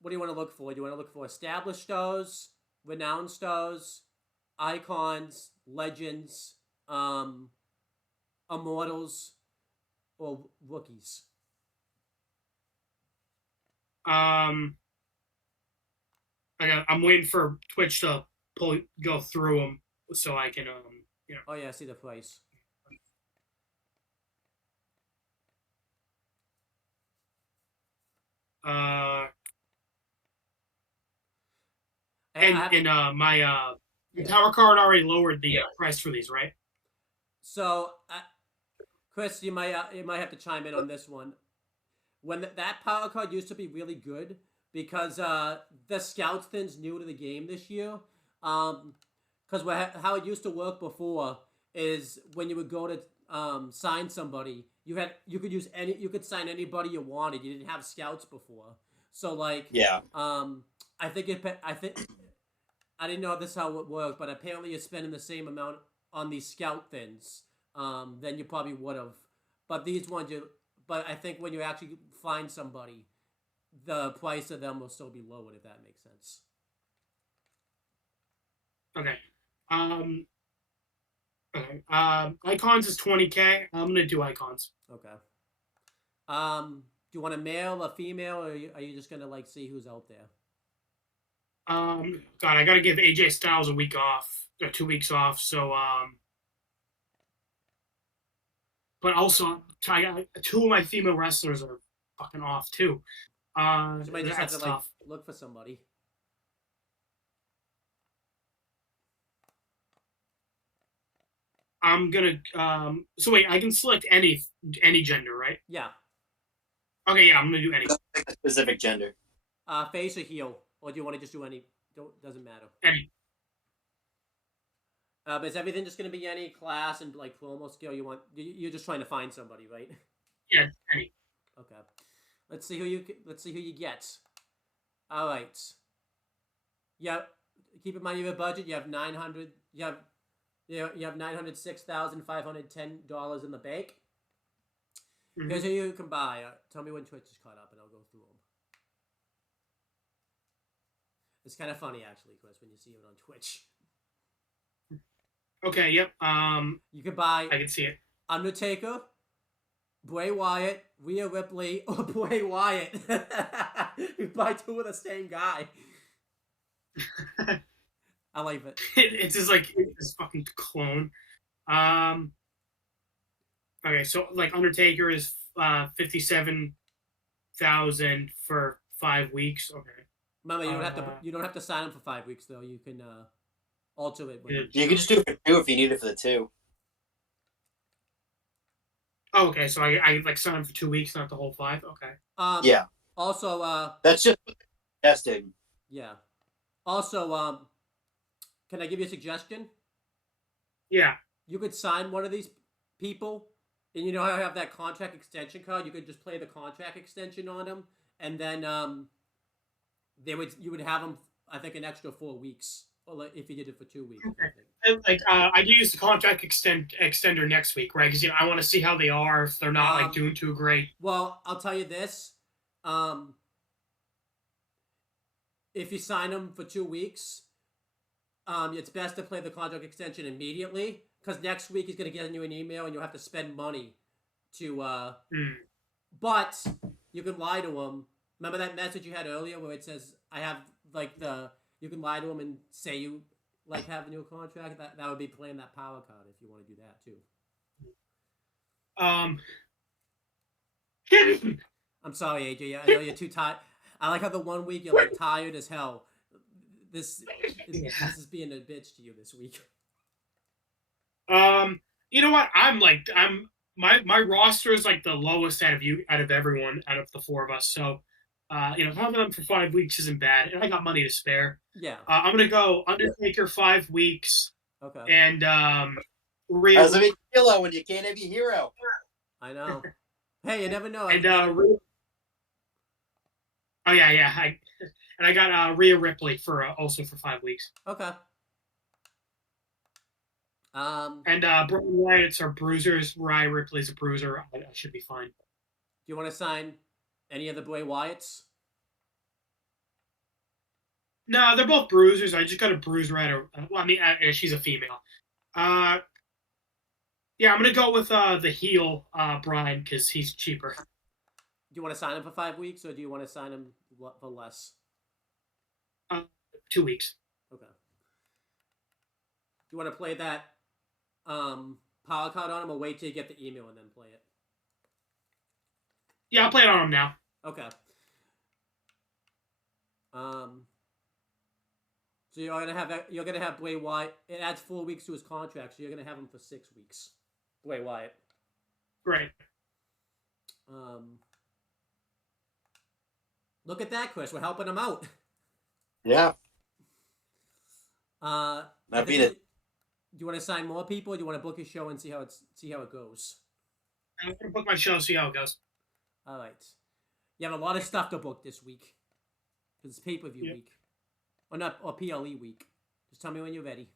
what do you want to look for? Do you want to look for established stars, renowned stars, icons, legends, immortals, or rookies? I'm waiting for Twitch to go through them so I can Oh yeah, I see the price. My power card already lowered the price for these, right? So, Chris, you might have to chime in on this one. When that power card used to be really good because the Scouts thing's new to the game this year. Because how it used to work before is when you would go to sign somebody, you could sign anybody you wanted. You didn't have Scouts before, so yeah. I think I didn't know this is how it worked, but apparently you're spending the same amount on these Scout things than you probably would have. But these ones, but I think when you actually find somebody, the price of them will still be lowered, if that makes sense. Okay. Icons is 20K. I'm gonna do icons. Okay. Do you want a male, a female, or are you just gonna see who's out there? God, I gotta give AJ Styles a week off, or 2 weeks off. So, but also, I got 2 of my female wrestlers are fucking off too. So you might just have to look for somebody. I'm gonna. So wait, I can select any gender, right? Yeah. Okay, yeah, I'm gonna do any. A specific gender. Face or heel, or do you want to just do any? Doesn't matter. Any. But is everything just gonna be any class and promo skill you want? You're just trying to find somebody, right? Yeah, any. Okay. Let's see who you get. All right. Yeah, keep in mind you have a budget. You have 900. You have $906,510 in the bank. Mhm. Here's who you can buy. Tell me when Twitch is caught up, and I'll go through them. It's kind of funny, actually, Chris, when you see it on Twitch. Okay, yep. You can buy I can see it. Undertaker, Bray Wyatt, Rhea Ripley, or Bray Wyatt. You buy two of the same guy. I like it. It's just like this fucking clone. Okay, so like Undertaker is 57,000 for 5 weeks. Okay. Remember, you don't have to sign him for 5 weeks though. You can alter it. Yeah. You can just do it for 2 if you need it for the 2. Oh, okay, so I like sign him for 2 weeks, not the whole 5. Okay. Yeah. Also, That's just testing. yeah. Also, can I give you a suggestion? Yeah. You could sign one of these people, and you know how I have that contract extension card. You could just play the contract extension on them, and then you would have them. I think an extra 4 weeks, or like, if you did it for 2 weeks. Okay. And, like I do use the contract extender next week, right? Because I want to see how they are if they're not like doing too great. Well, I'll tell you this. If you sign them for 2 weeks, it's best to play the contract extension immediately, because next week he's going to get you an email and you'll have to spend money to. But you can lie to him. Remember that message you had earlier where it says I have like the. You can lie to him and say you like have a new contract. That would be playing that power card if you want to do that too. I'm sorry, AJ. I know you're too tired. I like how the 1 week you're like tired as hell. This is being a bitch to you this week. You know what? My roster is like the lowest out of everyone out of the 4 of us. So, having them for 5 weeks isn't bad, and I got money to spare. Yeah. I'm gonna go Undertaker 5 weeks. Okay. And Rhea. That's a big killer when you can't have your hero. I know. Hey, you never know. And oh yeah. I got Rhea Ripley for also for 5 weeks. Okay. And Brian Wyatt's are bruisers. Rhea Ripley's a bruiser. I should be fine. Do you want to sign any of the Bray Wyatts? No, they're both bruisers. I just got a bruiser at her. Well, I mean, she's a female. Yeah, I'm gonna go with the heel Brian because he's cheaper. Do you want to sign him for 5 weeks, or do you want to sign him for less? 2 weeks. Okay. Do you want to play that power card on him, or wait till you get the email and then play it? Yeah, I'll play it on him now. Okay. So you're gonna have Bray Wyatt. It adds 4 weeks to his contract, so you're gonna have him for 6 weeks. Bray Wyatt. Great. Look at that, Chris. We're helping him out. Yeah. Do you want to sign more people, or do you want to book a show and see how it goes? I'm gonna book my show, see how it goes. All right. You have a lot of stuff to book this week, because it's pay-per-view week, or PLE week. Just tell me when you're ready.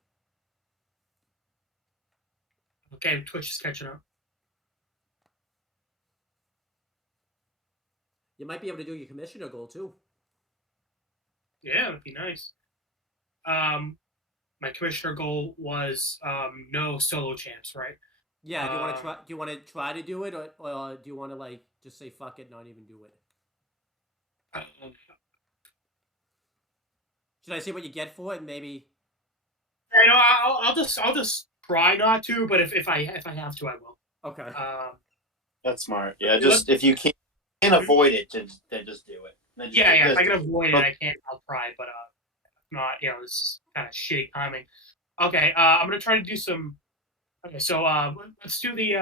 Okay, Twitch is catching up. You might be able to do your commissioner goal too. Yeah, that'd be nice. My commissioner goal was no solo champs, right? Yeah. Do you want to try to do it, or do you want to like just say fuck it, not even do it? Should I see what you get for it? Maybe. I know. I'll just try not to, but if I have to, I will. Okay. That's smart. Yeah, just if you can't avoid it, then just do it. If I can avoid it, I'll try. But if not, this is kind of shitty timing. Okay, I'm gonna try to do some. Okay, so let's do the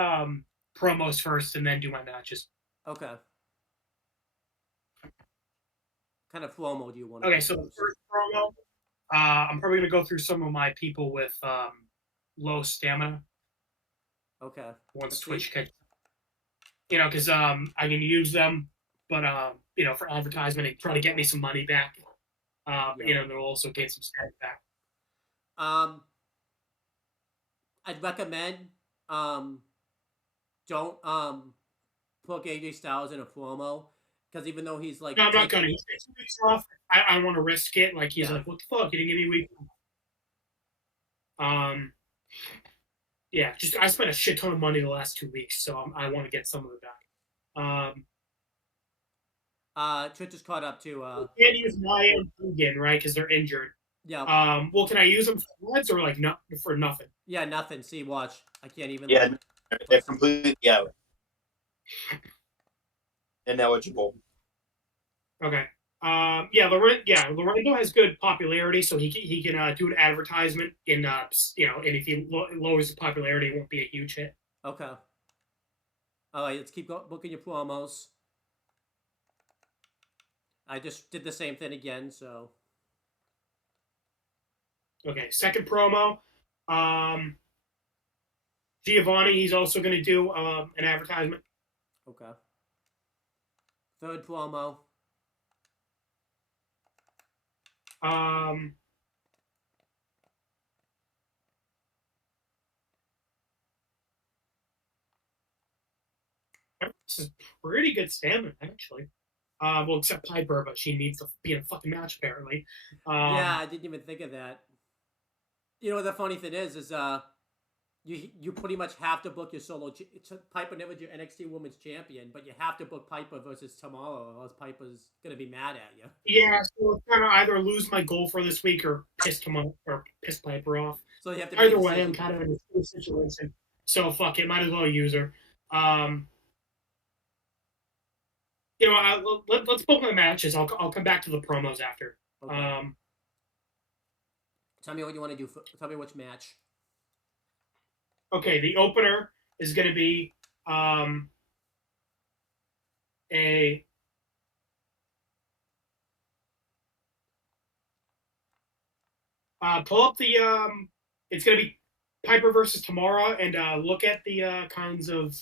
promos first, and then do my matches. Okay. Kind of promo do you want? Okay, so the first promo, I'm probably gonna go through some of my people with low stamina. Okay. Once Twitch catches, because I can use them, but for advertisement and try to get me some money back. You know, they'll also gain some stats back. I'd recommend don't put AJ Styles in a promo because even though he's like No, I'm not gonna. He's got 2 weeks off. I want to risk it. Like he's Yeah. like, what the fuck? You didn't give me a week. Yeah, just I spent a shit ton of money the last 2 weeks, so I want to get some of it back. Twitch is caught up to Can't use Maya and Dugan, right? Because they're injured. yeah. Well, can I use them for ads or like not for nothing? Yeah, nothing. See, watch. I can't even. Yeah, like, they're completely out. Ineligible. Okay. Yeah, Lorenzo has good popularity, so he can do an advertisement in you know, and if he lowers the popularity, it won't be a huge hit. Okay. All right, let's keep booking your promos. I just did the same thing again, so. Okay, second promo. Giovanni, he's also going to do an advertisement. Okay. Third promo. This is pretty good stamina, actually. Well, except Piper, but she needs to be in a fucking match, apparently. Yeah, I didn't even think of that. You know what the funny thing is you pretty much have to book your solo. Piper never your NXT Women's Champion, but you have to book Piper versus tomorrow, or else Piper's gonna be mad at you. Yeah, so I'm kind of either lose my goal for this week or piss Piper off. So you have to. Either way, I'm kind of in a situation. So fuck it, might as well use her. You know, let's book the matches. I'll come back to the promos after. Okay. Tell me what you want to do. Tell me which match. Okay, the opener is going to be pull up the it's going to be Piper versus Tamara, and look at the kinds of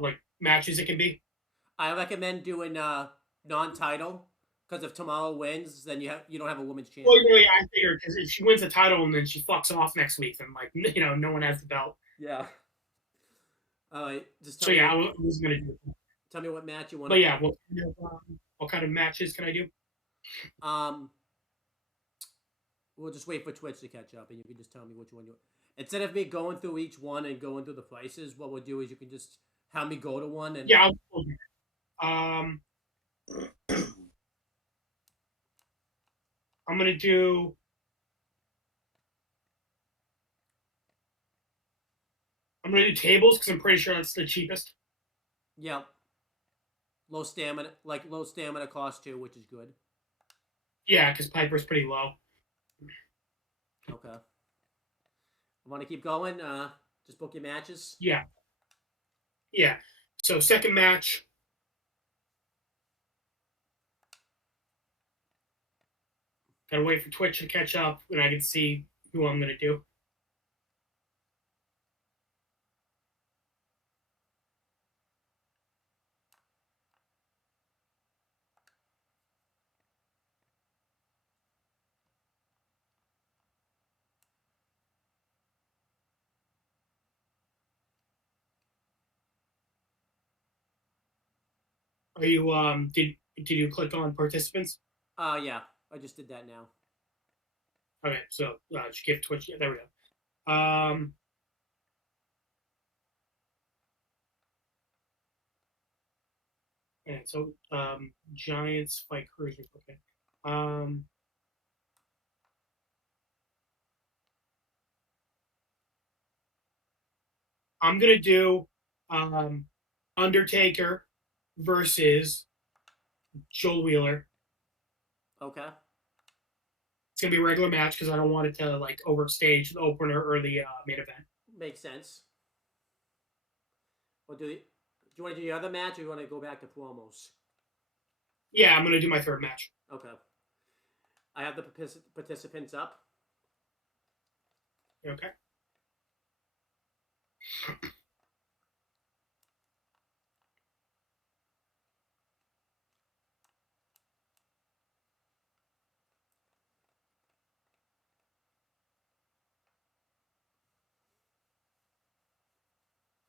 like matches it can be. I recommend doing non-title because if Tamara wins, then you don't have a women's champion. Well, really, I figured because if she wins the title and then she fucks off next week, then like you know no one has the belt. Yeah. All right. Just so yeah, I was gonna do it. Tell me what match you want. But yeah, what kind of matches can I do? We'll just wait for Twitch to catch up, and you can just tell me which one you want. Instead of me going through each one and going through the prices, what we'll do is you can just have me go to one and. Yeah. I'm gonna do. I'm gonna do tables because I'm pretty sure that's the cheapest. Yeah. Low stamina cost too, which is good. Yeah, because Piper's pretty low. Okay. Want to keep going? Just book your matches? Yeah. Yeah. So second match. Gotta wait for Twitch to catch up and I can see who I'm gonna do. Are you did you click on participants? Yeah, I just did that now. Okay, so just give Twitch. Yeah, there we go. And so Giants fight Cruisers. Okay. I'm gonna do Undertaker versus Joel Wheeler. Okay. It's gonna be a regular match because I don't want it to like overstage the opener or the main event. Makes sense. Well, do you want to do the other match, or do you want to go back to promos? Yeah, I'm gonna do my third match. Okay. I have the participants up. Okay.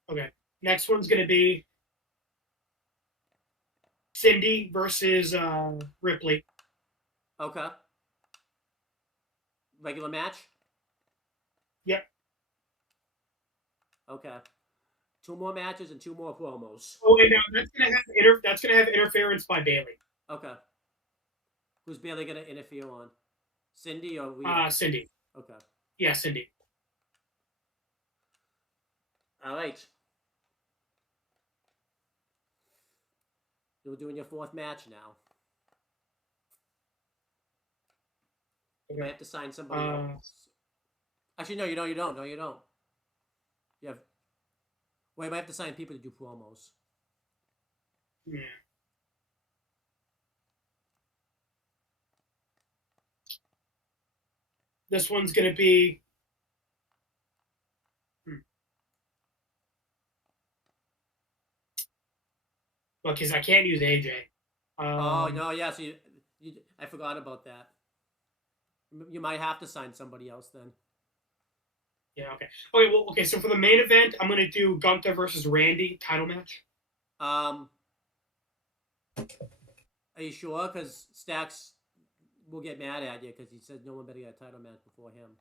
Okay. Next one's gonna be Cindy versus Ripley. Okay. Regular match? Yep. Okay. 2 more matches and 2 more promos. Oh, and that's gonna have interference by Bailey. Okay. Who's Bailey gonna interfere on? Cindy or Rhea? Cindy. Okay. Yeah, Cindy. All right. You're doing your 4th match now. You might have to sign somebody else. Actually, no, you don't. No, you don't. You have. Well, you might have to sign people to do promos. Yeah. This one's gonna be. Well, because I can't use AJ. Oh no, yeah. So I forgot about that. You might have to sign somebody else then. Yeah. Okay. Okay. Well. Okay. So for the main event, I'm gonna do Gunther versus Randy title match. Are you sure? Because Stacks will get mad at you because he said no one better get a title match before him.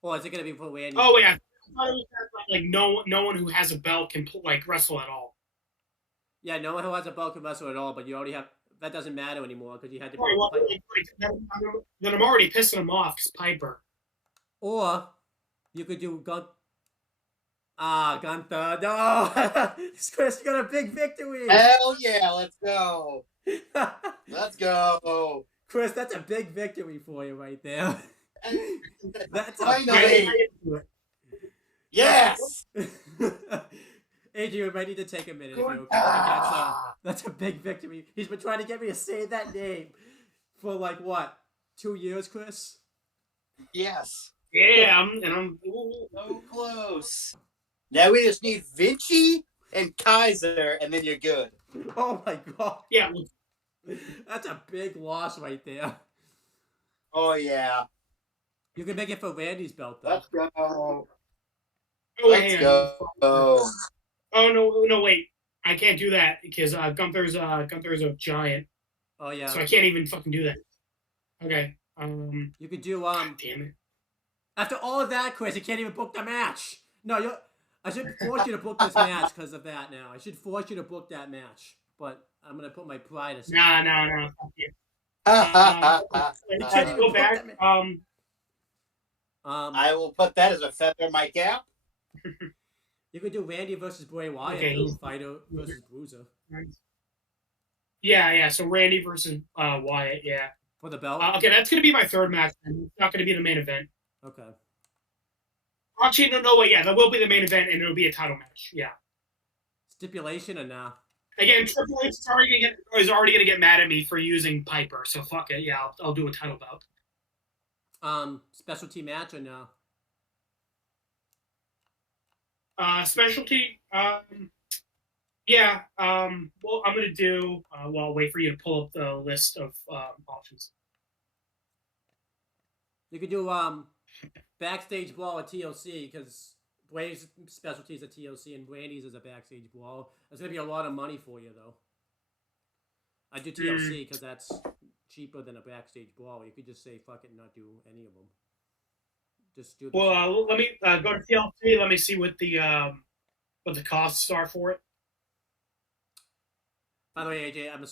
Or is it gonna be for Randy? Oh yeah. Like no one who has a belt can like wrestle at all. Yeah, no one who has a belt can wrestle at all, but you already have. That doesn't matter anymore because you had to. Right, well, then I'm already pissing him off because Piper. Or you could do Gunther. No, Chris got a big victory. Hell yeah, let's go. Let's go. Chris, that's a big victory for you right there. That's Finally. Yes. Adrian, we might need to take a minute. If you're okay. That's a big victory. He's been trying to get me to say that name for like what, 2 years, Chris? Yes. Yeah, I'm So close. Now we just need Vinci and Kaiser, and then you're good. Oh my god. Yeah. That's a big loss right there. Oh yeah. You can make it for Randy's belt though. Let's go. Oh, Let's go. Oh no, wait. I can't do that because Gunther's a giant. Oh yeah. So I can't even fucking do that. Okay. You could do damn it. After all of that, Chris, you can't even book the match. No, I should force you to book this match because of that now. I should force you to book that match. But I'm gonna put my pride aside. No. Fuck you. You can't even Go book back. that match. I will put that as a feather in my cap. You could do Randy versus Bray Wyatt, Okay. Fighter versus Bruiser Yeah. So Randy versus Wyatt. Yeah. for the belt. Okay, that's gonna be my 3rd match. It's not gonna be the main event. Okay. Actually, no, wait. Yeah, that will be the main event, and it'll be a title match. Yeah. Stipulation or nah? Again, Triple H is already gonna get mad at me for using Piper. So fuck it. Yeah, I'll do a title bout. Specialty match or no? Specialty. Yeah. Well, I'm gonna do. Well, I'll wait for you to pull up the list of options. You could do backstage brawl at TLC because Bray's specialty is a TLC and Brandy's is a backstage brawl. That's gonna be a lot of money for you though. I do TLC because that's cheaper than a backstage brawl. You could just say fuck it and not do any of them. Just do. Well, let me go to TLC. Let me see what the costs are for it. By the way, AJ, I'm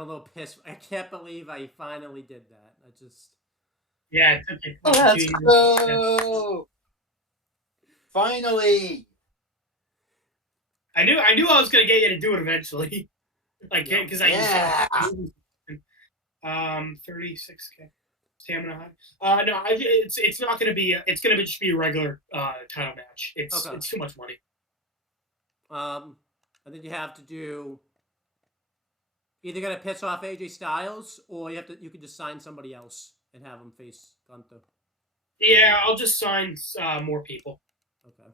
a little pissed. I can't believe I finally did that. I just. Yeah, it took me Let's go. Finally. I knew I was gonna get you to do it eventually. Like, because Yeah. 36K stamina high. No, it's not gonna be. It's gonna just be a regular title match. It's too much money. And then you have to do. Either gotta piss off AJ Styles, or you can just sign somebody else and have him face Gunther. Yeah, I'll just sign more people. Okay.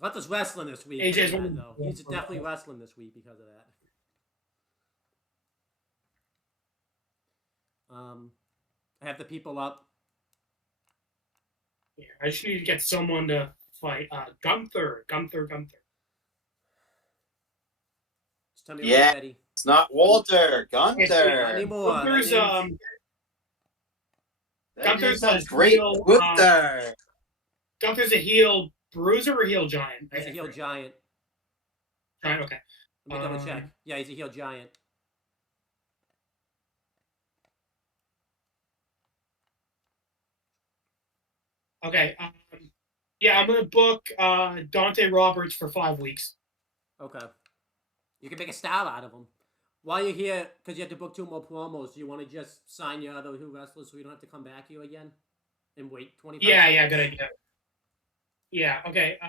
Gunther's wrestling this week. AJ's though. He's definitely wrestling this week because of that. I have the people up. Yeah, I just need to get someone to fight Gunther. Just tell me when Yeah. you're ready. It's not Walter. Not Gunther. anymore. Gunther's That means- That Gunther's sounds a great. heel, Gunther. Gunther's a heel bruiser or heel giant? he's a heel giant. Giant, okay. Let me double check. Yeah, he's a heel giant. Okay. Yeah, I'm gonna book Dante Roberts for 5 weeks. Okay. You can make a star out of him. While you're here, because you have to book 2 more promos, do you want to just sign your other 2 wrestlers so we don't have to come back here again and wait 25 Yeah, seconds? yeah, good idea. Yeah, okay.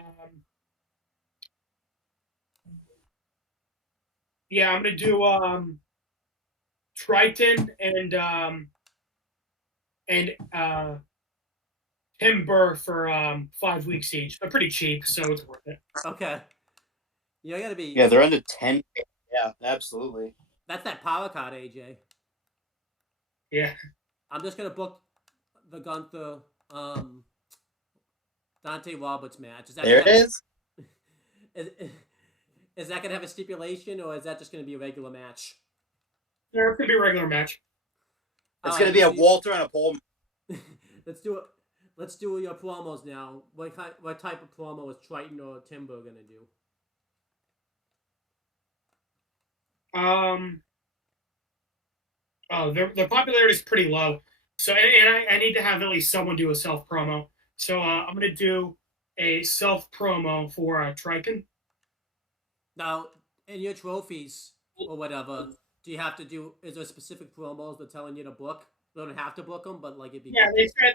Yeah, I'm gonna do Triton and Timber for 5 weeks each. They're pretty cheap, so it's worth it. Okay. You gotta be. Yeah, they're under 10. Yeah, absolutely. That's that power card, AJ. Yeah. I'm just gonna book the Gunther Dante Roberts match. Is that There it is. Is that gonna have a stipulation, or is that just gonna be a regular match? Yeah, it's gonna be a regular match. It's going to be a Walter and a pole. Let's do it. Let's do your promos now. What type of promo is Triton or Timber gonna do? Oh, their popularity is pretty low. So, and I need to have at least someone do a self promo. So, I'm gonna do a self promo for Triton. Now, in your trophies or whatever, do you have to do? Is there specific promos they're telling you to book? You don't have to book them, but like it'd be. Yeah, they said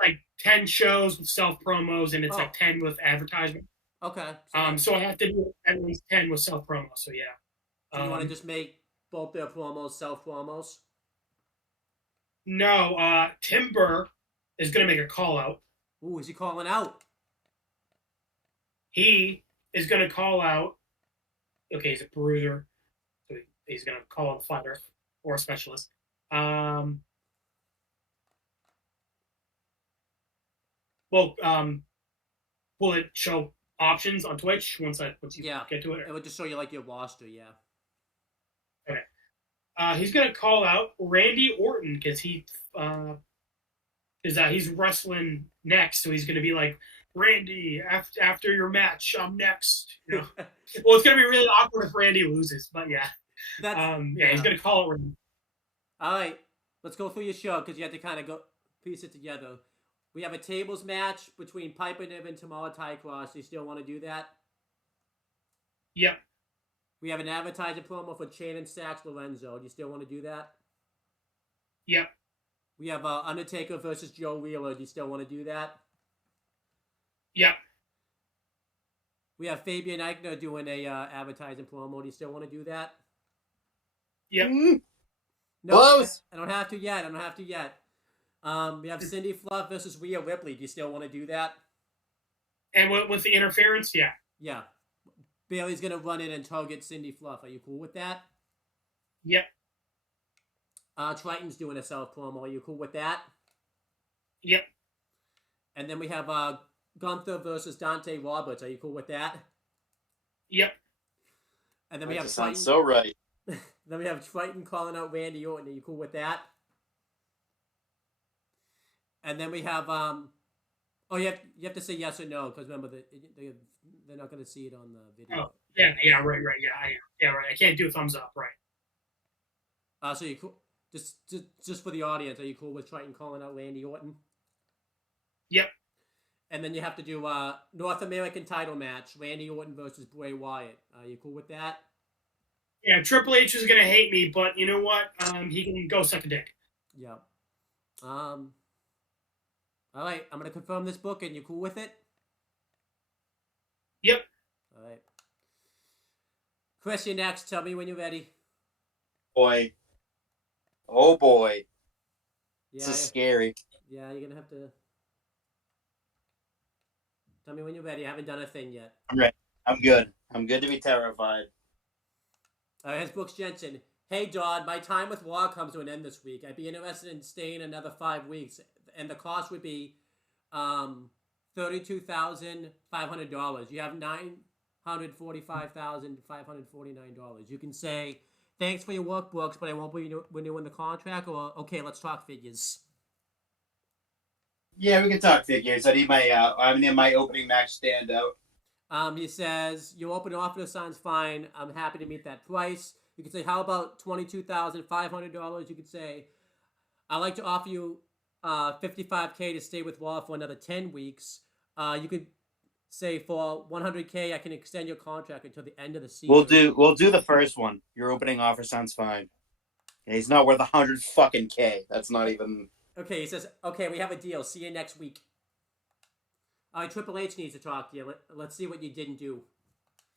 like 10 shows with self promos, and it's like 10 with advertisement. Okay. So I have to do at least 10 with self promos. So yeah. So you want to just make both their promos self promos? No, Timber is gonna make a call out. Ooh, is he calling out? He is gonna call out. Okay, he's a bruiser, so he's gonna call out a fighter or a specialist. Well, will it show options on Twitch once you get to it? It would just show you like your roster, yeah. Okay. He's gonna call out Randy Orton because he's wrestling next, so he's gonna be like, Randy, after your match, I'm next. You know? Well, it's gonna be really awkward if Randy loses, but yeah. He's gonna call it Randy. All right, let's go through your show because you have to kind of go piece it together. We have a tables match between Piper Niven and Tamara Tycross. You still want to do that? Yep. We have an advertising promo for Shannon Sachs Lorenzo. Do you still want to do that? Yep. We have Undertaker versus Joe Wheeler. Do you still want to do that? Yep. We have Fabian Eichner doing a advertising promo. Do you still want to do that? Yep. No, Close. I don't have to yet. We have Cindy Fluff versus Rhea Ripley. Do you still want to do that? And with the interference, yeah. Yeah. Bailey's going to run in and target Cindy Fluff. Are you cool with that? Yep. Triton's doing a self promo. Are you cool with that? Yep. And then we have Gunther versus Dante Roberts. Are you cool with that? Yep. And then we have Triton. Triton. So right. Then we have Triton calling out Randy Orton. Are you cool with that? And then we have you have to say yes or no because remember they're not going to see it on the video. Oh, yeah, right, yeah, right. I can't do a thumbs up, right? So you cool? Just for the audience, are you cool with Triton calling out Randy Orton? Yep. And then you have to do North American title match: Randy Orton versus Bray Wyatt. Are you cool with that? Yeah, Triple H is gonna hate me, but you know what? He can go suck a dick. Yeah. All right, I'm gonna confirm this book, and you cool with it? Yep. All right. Chris, you're next. Tell me when you're ready. Boy. Oh boy. Yeah. This is scary. Yeah, you're gonna have to. Tell me when you're ready. I haven't done a thing yet. I'm ready. I'm good. I'm good to be terrified. All right, here's Brooks Jensen. Hey, Dodd, my time with Raw comes to an end this week. I'd be interested in staying another 5 weeks, and the cost would be $32,500. You have $945,549. You can say, thanks for your work, Brooks, but I won't be renewing the contract, or okay, let's talk figures. Yeah, we can talk figures. I need my opening match standout. He says, your open offer sounds fine. I'm happy to meet that price. You can say, how about $22,500? You could say, I'd like to offer you $55K to stay with Raw for another 10 weeks. You could say for $100K, I can extend your contract until the end of the season. We'll do the first one. Your opening offer sounds fine. Yeah, he's not worth 100 fucking K. That's not even. Okay, he says, okay, we have a deal. See you next week. All right, Triple H needs to talk to you. Let's see what you didn't do.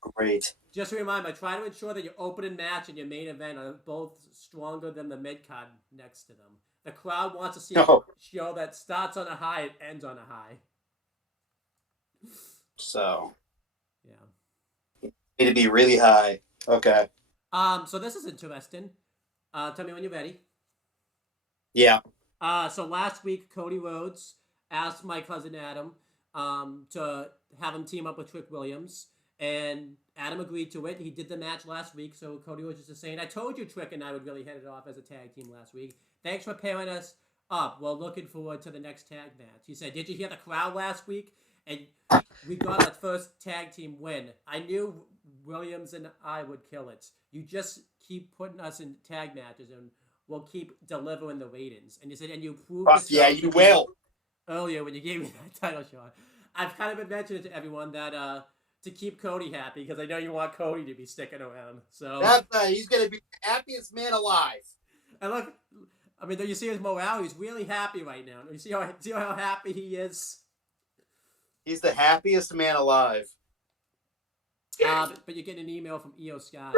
Great. Just a reminder, try to ensure that your opening match and your main event are both stronger than the mid-card next to them. The crowd wants to see a show that starts on a high and ends on a high. So. Yeah. It'd be really high. Okay. So this is interesting. Tell me when you're ready. Yeah. So last week, Cody Rhodes asked my cousin Adam to have him team up with Trick Williams, and Adam agreed to it. He did the match last week, so Cody was just saying, I told you Trick and I would really hit it off as a tag team last week. Thanks for pairing us up. Well, looking forward to the next tag match. He said, did you hear the crowd last week? And we got our first tag team win. I knew Williams and I would kill it. You just keep putting us in tag matches, and we'll keep delivering the ratings. And you said, and you proved yeah, you will. Earlier when you gave me that title shot. I've kind of been mentioning to everyone that to keep Cody happy, because I know you want Cody to be sticking around. So he's going to be the happiest man alive. And look, I mean, you see his morale. He's really happy right now. You see how happy he is. He's the happiest man alive. But you're getting an email from EO Sky.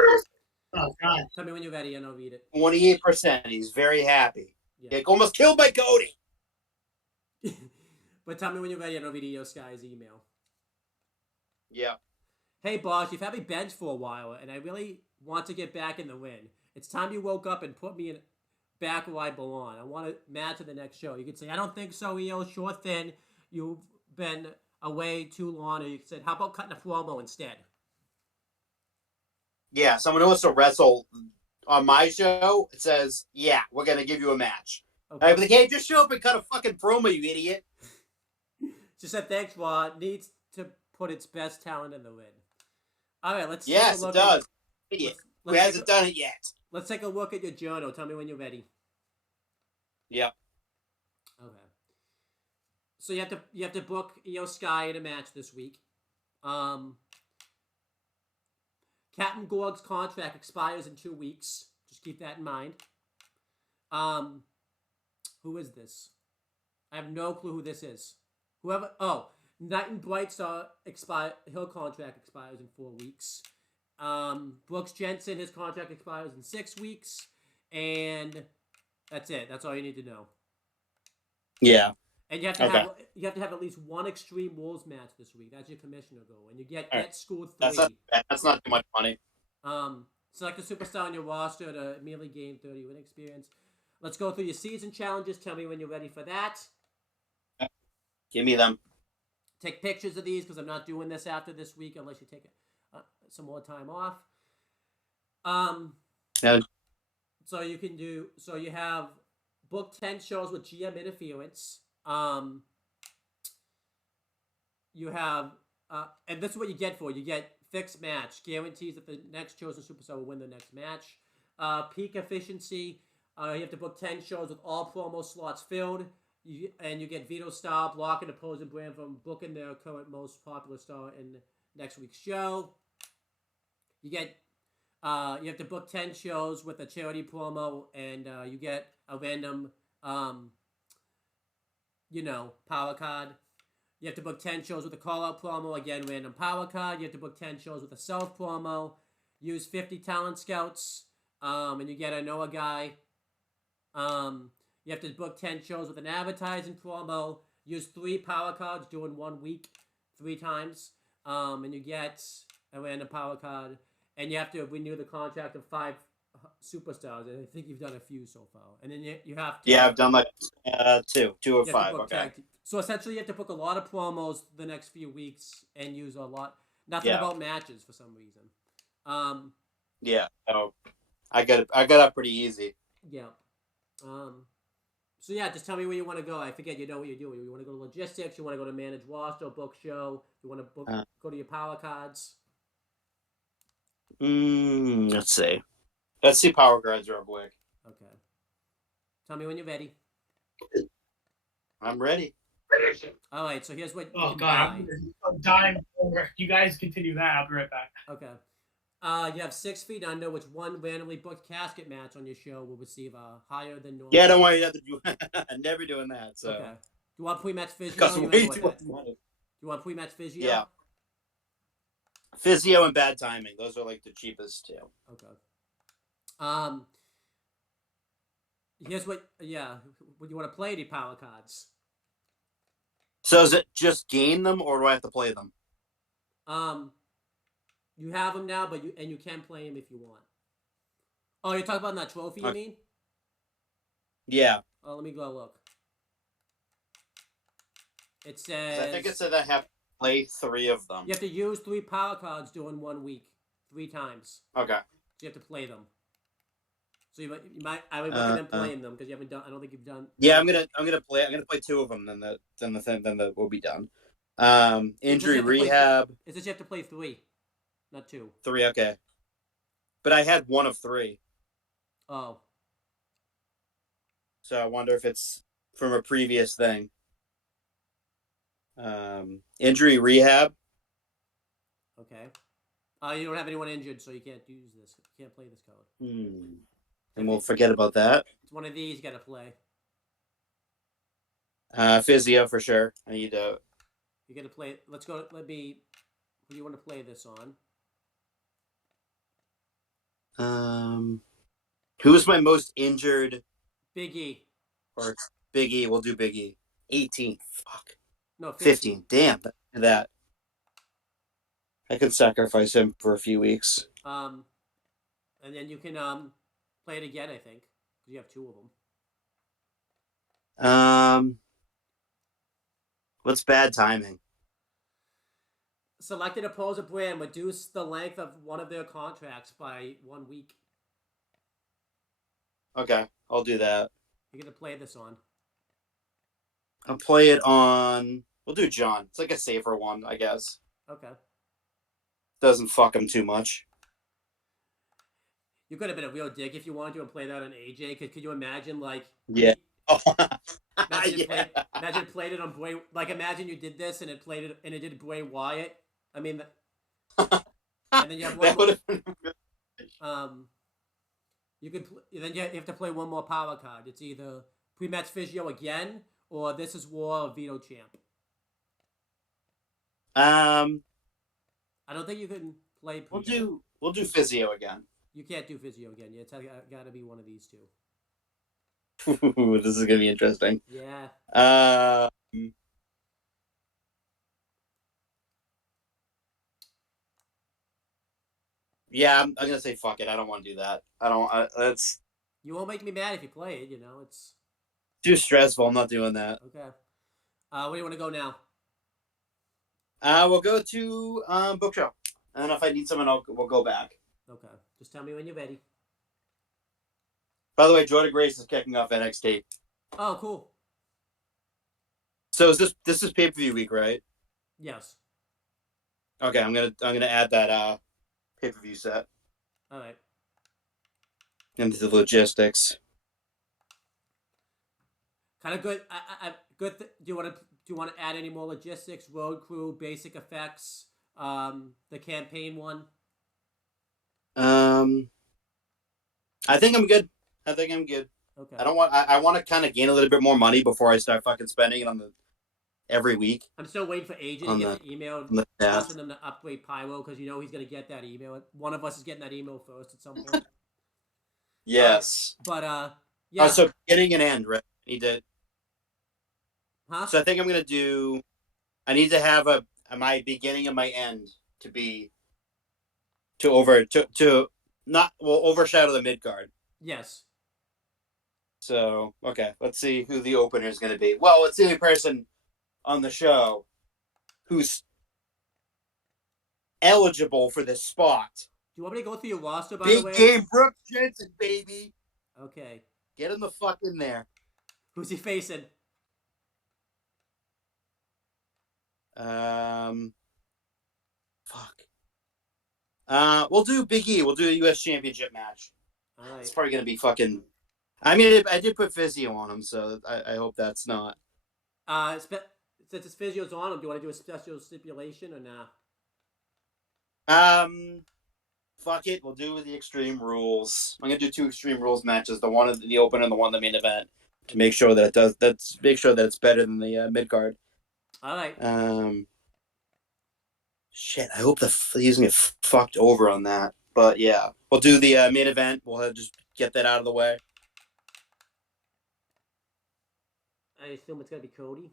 Oh, God. Tell me when you're ready and I'll read it. 28%. He's very happy. Yeah. He almost killed by Cody. But tell me when you're ready and I'll read EO Sky's email. Yeah. Hey, boss, you've had me bench for a while, and I really want to get back in the win. It's time you woke up and put me back where I belong. I want to match at the next show. You could say, I don't think so, EO. Sure thing. You've been away too long. Or you could say, how about cutting a promo instead? Yeah, someone who wants to wrestle on my show, it says, yeah, we're going to give you a match. Okay. But they can't just show up and cut a fucking promo, you idiot. She said, thanks, Raw. Needs to put its best talent in the ring. All right, let's Yes, take a look. it does. Idiot. Who hasn't done it yet? Let's take a look at your journal. Tell me when you're ready. Yep. Okay. So you have to book EO Sky in a match this week. Captain Gorg's contract expires in 2 weeks. Just keep that in mind. Who is this? I have no clue who this is. Knight and Bright Star her contract expires in 4 weeks. Brooks Jensen, his contract expires in 6 weeks. And that's it. That's all you need to know. Yeah. And you have to have at least one Extreme Rules match this week. That's your commissioner goal. And you get schooled 3. That's not too much money. Select a superstar on your roster to immediately gain 30 win experience. Let's go through your season challenges. Tell me when you're ready for that. Give me them. Take pictures of these because I'm not doing this after this week unless you take some more time off. Yeah. So you have book 10 shows with GM interference. You have, and this is what you get for. You get fixed match. Guarantees that the next chosen superstar will win the next match. Peak efficiency. You have to book 10 shows with all promo slots filled. And you get veto style, blocking opposing brand from booking their current most popular star in next week's show. You have to book 10 shows with a charity promo, and you get a random, power card. You have to book 10 shows with a call-out promo, again, random power card. You have to book 10 shows with a self promo. Use 50 talent scouts, and you get a Noah guy. You have to book 10 shows with an advertising promo. Use 3 power cards, do in 1 week, 3 times. And you get a random power card. And you have to renew the contract of superstars, and I think you've done a few so far. And then you have to. Yeah, I've done like two of You have to five. book Okay. So essentially, you have to book a lot of promos the next few weeks and use a lot. Nothing Yeah. about matches for some reason. Yeah. Oh, I got up pretty easy. Yeah. So yeah, just tell me where you want to go. I forget. You know what you're doing. You want to go to logistics. You want to go to manage roster, book show. You want to go to your power cards. Let's see. Let's see power cards real quick. Okay. Tell me when you're ready. I'm ready. All right. So here's what. Oh God, I'm dying. You guys continue that. I'll be right back. Okay. You have 6 feet under, which one randomly booked casket match on your show will receive a higher than normal. Yeah, don't worry. You have to do. I'm never doing that. So. Okay. Do you want pre-match physio? Do you want pre-match physio? Yeah. Physio and bad timing. Those are like the cheapest two. Okay. Here's what. Yeah. Would you want to play the power cards? So is it just gain them, or do I have to play them? You have them now, but you can play them if you want. Oh, you're talking about that trophy, you mean? Yeah. Oh, let me go look. It says. I think it said I have to play 3 of them. You have to use 3 power cards during 1 week, 3 times. Okay. So you have to play them. So you might. I would recommend playing them because you haven't done. I don't think you've done. Yeah, I'm gonna play 2 of them. Then the we'll be done. Injury rehab. It says you have to play 3, not 2. 3, okay. But I had 1 of 3. Oh. So I wonder if it's from a previous thing. Injury rehab. Okay. You don't have anyone injured, so you can't use this. You can't play this code. And we'll forget about that. It's one of these you gotta play. Physio for sure. I need to. You gotta play. Let's go. Let me. Who do you want to play this on? Who's my most injured? Big E. Or Big E. We'll do Big E. 18. Fuck. No, 15. Damn that. I could sacrifice him for a few weeks. And then you can play it again. I think because you have 2 of them. What's bad timing? Selected opposing brand reduce the length of one of their contracts by 1 week. Okay, I'll do that. You're gonna play this on. I'll play it on. We'll do John. It's like a safer one, I guess. Okay. Doesn't fuck him too much. You could have been a real dick if you wanted to and play that on AJ. Could you imagine, like... Yeah. Imagine played it on Bray... Like, imagine you did this and it played it... And it did Bray Wyatt. I mean... And then you have one more... You could... Then you have to play one more power card. It's either pre-match physio again, or This Is War or Veto Champ. I don't think you can play... We'll do physio again. You can't do physio again. It's got to be one of these 2. This is gonna be interesting. Yeah. Yeah, I'm gonna say fuck it. I don't want to do that. That's. You won't make me mad if you play it. You know, it's too stressful. I'm not doing that. Okay. Where do you want to go now? We'll go to book show, and if I need someone, we'll go back. Okay. Just tell me when you're ready. By the way, Jordan Grace is kicking off NXT. Oh, cool. So is this is pay-per-view week, right? Yes. Okay, I'm gonna add that pay-per-view set. All right. Into the logistics. Kind of good. Good. Do you want to add any more logistics? Road crew, basic effects, the campaign one. I think I'm good. Okay. I want to kind of gain a little bit more money before I start fucking spending it on every week. I'm still waiting for AJ to get the email asking them to upgrade Pyro because he's gonna get that email. One of us is getting that email first at some point. Yes. Yeah. So beginning and end, right? I need to. Huh? So I think I'm gonna do. I need to have my beginning and my end to be to overshadow the mid card. Yes. So, okay, let's see who the opener is going to be. Well, it's the only person on the show who's eligible for this spot. Do you want me to go through your roster, by the Big way? game Brooks Jensen, baby. Okay. Get him the fuck in there. Who's he facing? Fuck. We'll do Big E. We'll do a U.S. Championship match. All right. It's probably going to be fucking... I mean, I did put physio on him, so I hope that's not... Since his physio's on him, do you want to do a special stipulation or nah? Fuck it. We'll do the Extreme Rules. I'm gonna do 2 Extreme Rules matches: the one at the open and the one in the main event, to make sure that it does. Make sure that it's better than the mid card. All right. Shit. I hope he's gonna get fucked over on that. But yeah, we'll do the main event. We'll just get that out of the way. I assume it's gonna be Cody.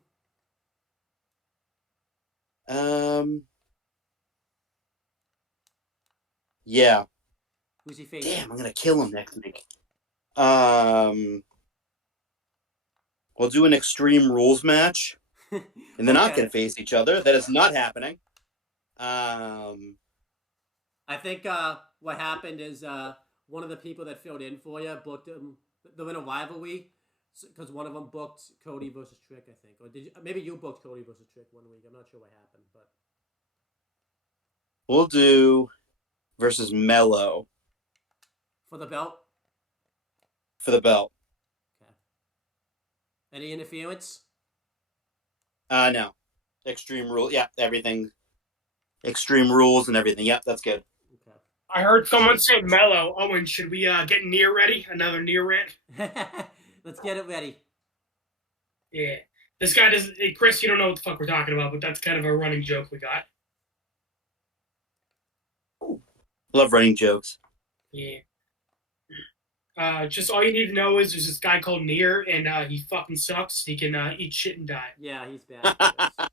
Yeah. Who's he facing? Damn, I'm gonna kill him next week. We'll do an Extreme Rules match, and they're not gonna face each other. That is not happening. I think what happened is one of the people that filled in for you booked him. They're in a rivalry because one of them booked Cody versus Trick, I think, or maybe you booked Cody versus Trick one week. I'm not sure what happened, but we'll do versus Mello for the belt. For the belt. Okay. Any interference? No. Extreme Rule. Yeah, everything. Extreme Rules and everything. Yep, that's good. Okay. I heard someone say Mello. Owen, should we get near ready? Another near rant? Let's get it ready. Yeah. This guy does. Hey, Chris, you don't know what the fuck we're talking about, but that's kind of a running joke we got. Love running jokes. Yeah. Just all you need to know is there's this guy called Near, and he fucking sucks. He can eat shit and die. Yeah, he's bad.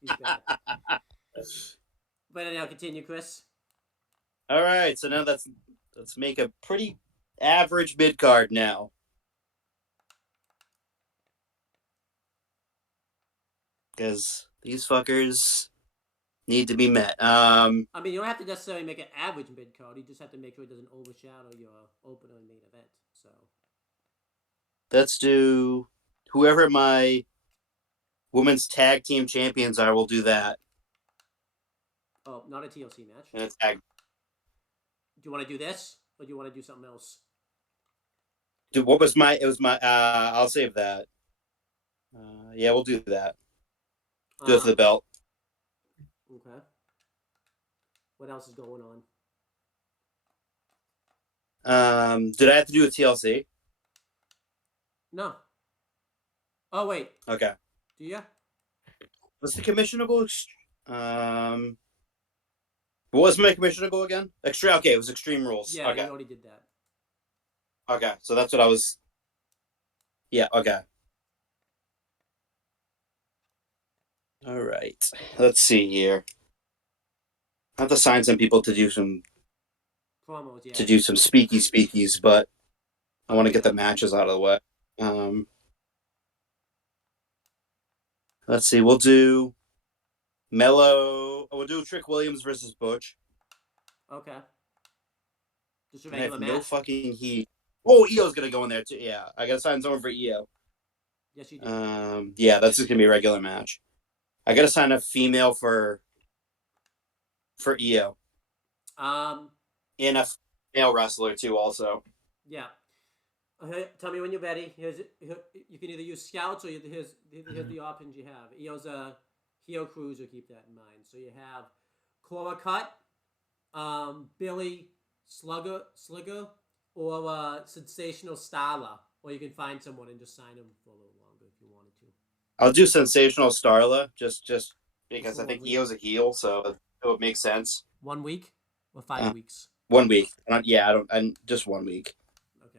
He's bad. But now continue, Chris. All right, so now let's make a pretty average mid card now. Because these fuckers need to be met. I mean, you don't have to necessarily make an average mid card. You just have to make sure it doesn't overshadow your opener and main event. So let's do whoever my women's tag team champions are. We'll do that. Oh, not a TLC match. And a tag. Do you want to do this, or do you want to do something else? Dude, what was my? It was my. I'll save that. Yeah, we'll do that. Do it for the belt. Okay. What else is going on? Did I have to do a TLC? No. Oh wait. Okay. Do you? What's the commissionable? What was my commissionable again? Extreme. Okay, it was Extreme Rules. Yeah, okay. you already did that. Okay, so that's what I was. Yeah. Okay. All right. Let's see here. I have to sign some people to do some Promos, yeah. to do some speakies, but I want to get the matches out of the way. Let's see. We'll do Mello. We'll do Trick Williams versus Butch. Okay. Just a I have regular no match. fucking heat. Oh, EO's gonna go in there too. Yeah, I gotta sign someone for EO. Yes, you do. Yeah, that's just gonna be a regular match. I gotta sign a female for EO. And a male wrestler too, also. Yeah. Tell me when you're ready. You can either use scouts or here's the options you have. EO's a heel cruiser. Keep that in mind. So you have Cora Cut, Billy Slugger, or Sensational Starla. Or you can find someone and just sign them for a little longer if you wanted to. I'll do Sensational Starla just because For I think 1 week. EO's a heel, so it would make sense. 1 week or 5 weeks? 1 week. Just 1 week. Okay.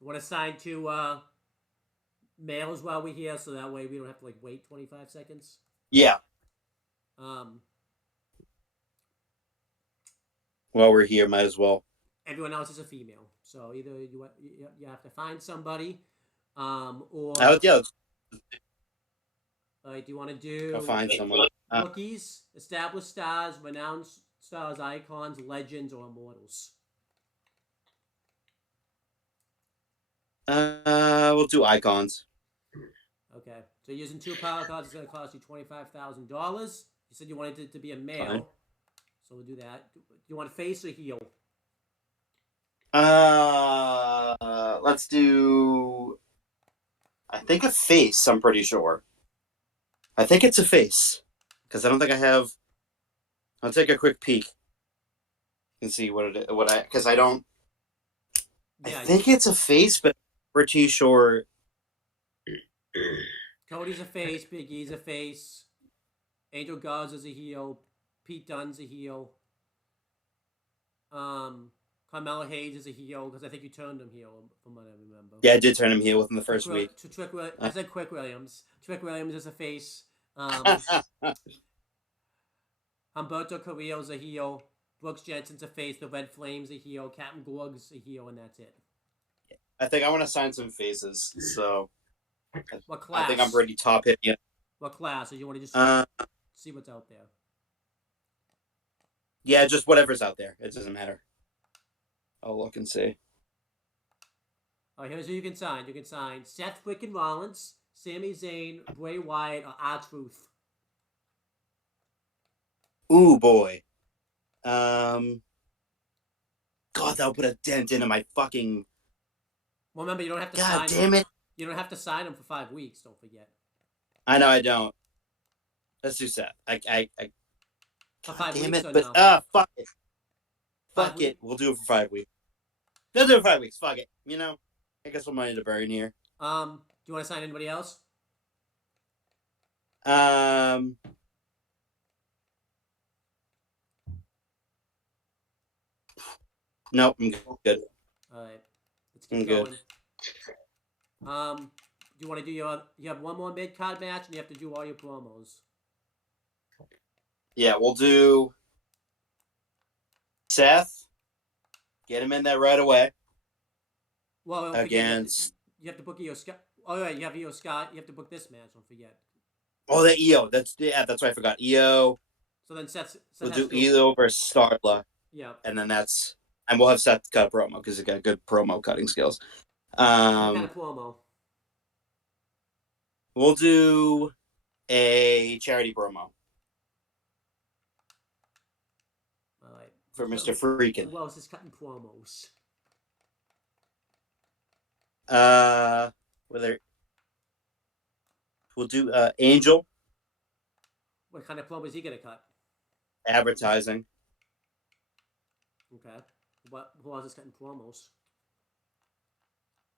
You want to sign to males while we're here, so that way we don't have to wait 25 seconds. Yeah. While we're here, might as well. Everyone else is a female. So either you have to find somebody, or Yeah, do you want to I'll do find someone. rookies, established stars, renowned stars, icons, legends, or immortals? We'll do icons. Okay, so using 2 power cards is going to cost you $25,000. You said you wanted it to be a male, Fine. so we'll do that. Do you want face or heel? Let's do. I think a face. I'm pretty sure. I think it's a face because I don't think I have. I'll take a quick peek and see because I don't. Yeah, I think it's a face, but I'm pretty sure. Cody's a face, Big E's a face, Angel Garza's a heel, Pete Dunne's a heel. Carmelo Hayes is a heel because I think you turned him heel from what I remember. Yeah, I did turn him heel within the first week. I said Quick Williams. Trick Williams is a face. Humberto Carrillo's a heel. Brooks Jensen's a face. The Red Flames a heel. Captain Gorg's a heel, and that's it. I think I want to sign some faces, so What class? I think I'm pretty top hit. Yeah. What class? Or you want to just see what's out there? Yeah, just whatever's out there. It doesn't matter. I'll look and see. All right, here's who you can sign. You can sign Seth freaking Rollins, Sami Zayn, Bray Wyatt, or R-Truth. Ooh, boy. God, that would put a dent into my fucking. Well, remember, you don't have to God sign damn it. You don't have to sign them for 5 weeks, don't forget. I know I don't. Let's do Seth. For 5 damn weeks it, or but no? fuck it. Fuck it. We'll do it for 5 weeks. Let's do it for 5 weeks. Fuck it. You know? I guess we'll money to burn here. Do you want to sign anybody else? Nope, I'm good. All right, let's keep going. Do you want to do you have one more mid card match and you have to do all your promos. Yeah, we'll do Seth. Get him in there right away. Well, against you have to book Io Sky. Oh yeah, you have Io Sky. You have to book this match. Don't forget. Oh, the Io. That's what I forgot. Io. So then Seth we'll do Io versus Starla. Yeah. And then we'll have Seth cut a promo because he's got good promo cutting skills. What kind of promo? We'll do a charity promo. All right. For Mr. Freakin'. Who else is cutting promos? We'll do Angel. What kind of promo is he gonna cut? Advertising. Okay. Who else is cutting promos?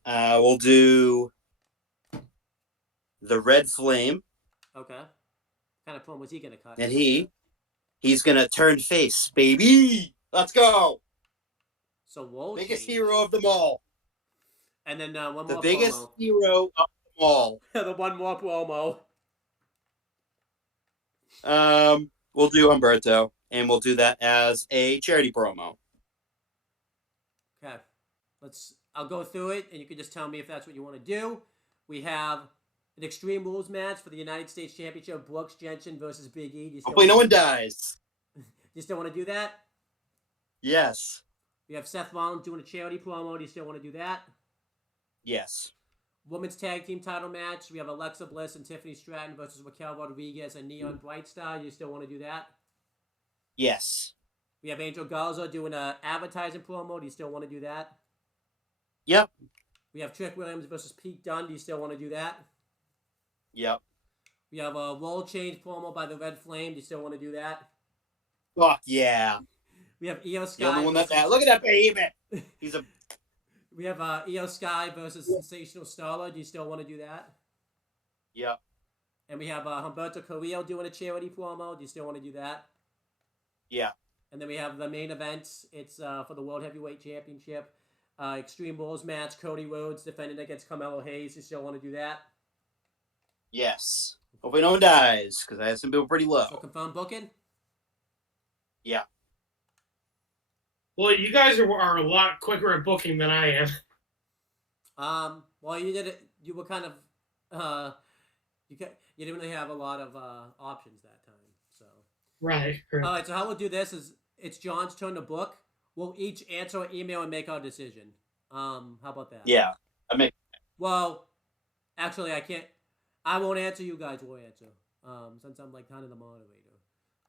We'll do the Red Flame. Okay. What kind of promo is he gonna cut? And he's gonna turn face, baby. Let's go. So Wall biggest hero of them all. And then one more. The biggest hero of them all. The one more promo. We'll do Humberto, and we'll do that as a charity promo. Okay. I'll go through it, and you can just tell me if that's what you want to do. We have an Extreme Rules match for the United States Championship, Brooks Jensen versus Big E. Hopefully no one dies. You still want to do that? Yes. We have Seth Rollins doing a charity promo. Do you still want to do that? Yes. Women's Tag Team title match. We have Alexa Bliss and Tiffany Stratton versus Raquel Rodriguez and Neon Bright Star. Do you still want to do that? Yes. We have Angel Garza doing an advertising promo. Do you still want to do that? Yep. We have Trick Williams versus Pete Dunne. Do you still want to do that? Yep. We have a roll change promo by the Red Flame. Do you still want to do that? Fuck yeah. We have Io Sky. The only one that's look at that baby. He's a. We have Io Sky versus Sensational Starla. Do you still want to do that? Yep. And we have Humberto Carrillo doing a charity promo. Do you still want to do that? Yeah. And then we have the main event. It's for the World Heavyweight Championship. Extreme Rules match. Cody Rhodes defending against Carmelo Hayes. Do you still want to do that? Yes. Hopefully no one dies, because I have some people pretty low. So confirm booking? Yeah. Well, you guys are a lot quicker at booking than I am. Well, you did it. You were kind of, you didn't really have a lot of options that time. So, Right. all right. So how we'll do this is it's John's turn to book. We'll each answer an email and make our decision. How about that? Yeah. I mean, Well, actually, I can't. I won't answer. You guys will answer. Since I'm like kind of the moderator.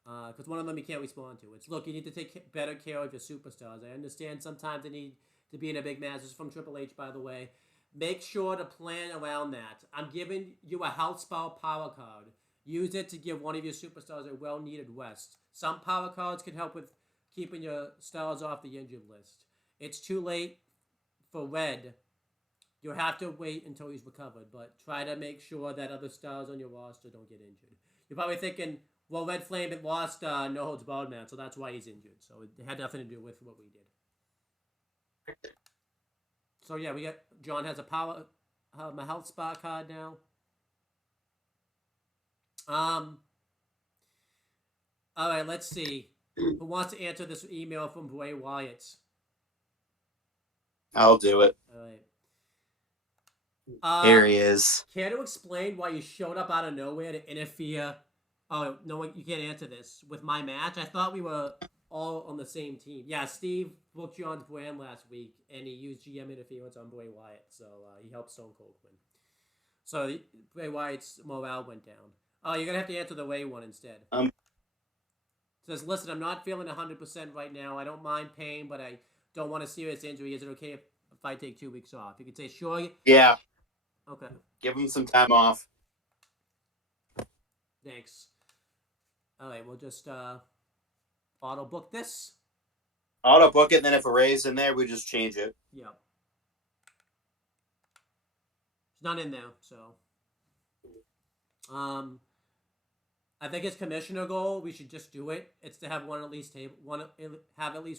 Because one of them you can't respond to. It's look, you need to take better care of your superstars. I understand sometimes they need to be in a big match. This is from Triple H, by the way. Make sure to plan around that. I'm giving you a health spell power card. Use it to give one of your superstars a well-needed rest. Some power cards can help with keeping your stars off the injured list. It's too late for Red. You'll have to wait until he's recovered, but try to make sure that other stars on your roster don't get injured. You're probably thinking, well, Red Flame had lost No Holds Barred match, so that's why he's injured. So it had nothing to do with what we did. So yeah, we got John has a health spot card now. All right, let's see. Who wants to answer this email from Bray Wyatt? I'll do it. All right. Here he is. Care to explain why you showed up out of nowhere to interfere? Oh no, you can't answer this with my match. I thought we were all on the same team. Yeah, Steve booked John's brand last week, and he used GM interference on Bray Wyatt, so he helped Stone Cold win. So Bray Wyatt's morale went down. Oh, you're gonna have to answer the Ray one instead. It says, listen, I'm not feeling 100% right now. I don't mind pain, but I don't want a serious injury. Is it okay if I take 2 weeks off? You could say, sure. Yeah. Okay. Give him some time off. Thanks. All right, we'll just auto book this. Auto book it, and then if a Ray's in there, we just change it. Yeah. It's not in there, so. I think it's commissioner goal. We should just do it. It's to have at least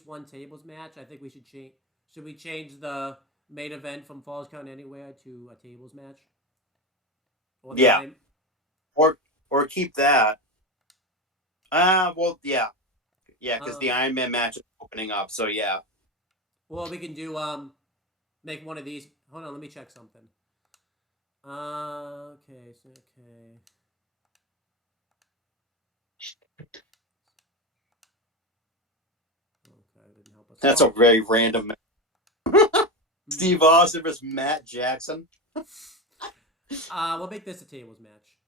one tables match. I think we should change. Should we change the main event from Falls Count Anywhere to a tables match? Yeah. Or keep that. Well, yeah, because the Iron Man match is opening up. So yeah. Well, we can do make one of these. Hold on, let me check something. Okay. Okay, didn't help us. That's a very random. Steve Austin versus Matt Jackson. We'll make this a tables match.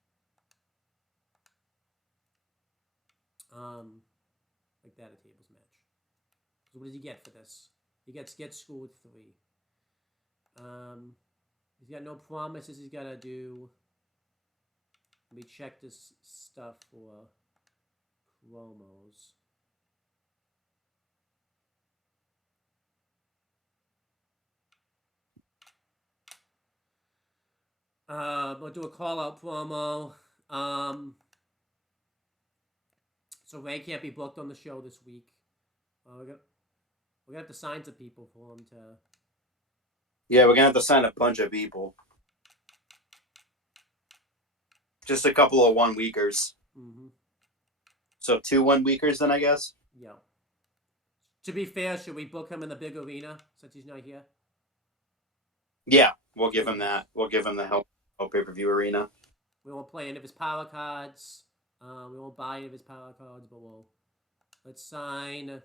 Like that a tables match. So what does he get for this? He gets Get Schooled 3. He's got no promises he's gotta do. Let me check this stuff for promos. We'll do a call-out promo. So Ray can't be booked on the show this week. We're gonna have to sign some people for him to. Yeah, we're gonna have to sign a bunch of people. Just a couple of 1 weekers. Mm-hmm. So 2 1 weekers then, I guess. Yeah. To be fair, should we book him in the big arena since he's not here? Yeah, we'll give him that. We'll give him the Hell pay-per-view arena. We won't play any of his power cards. We won't buy any of his power cards, but let's sign.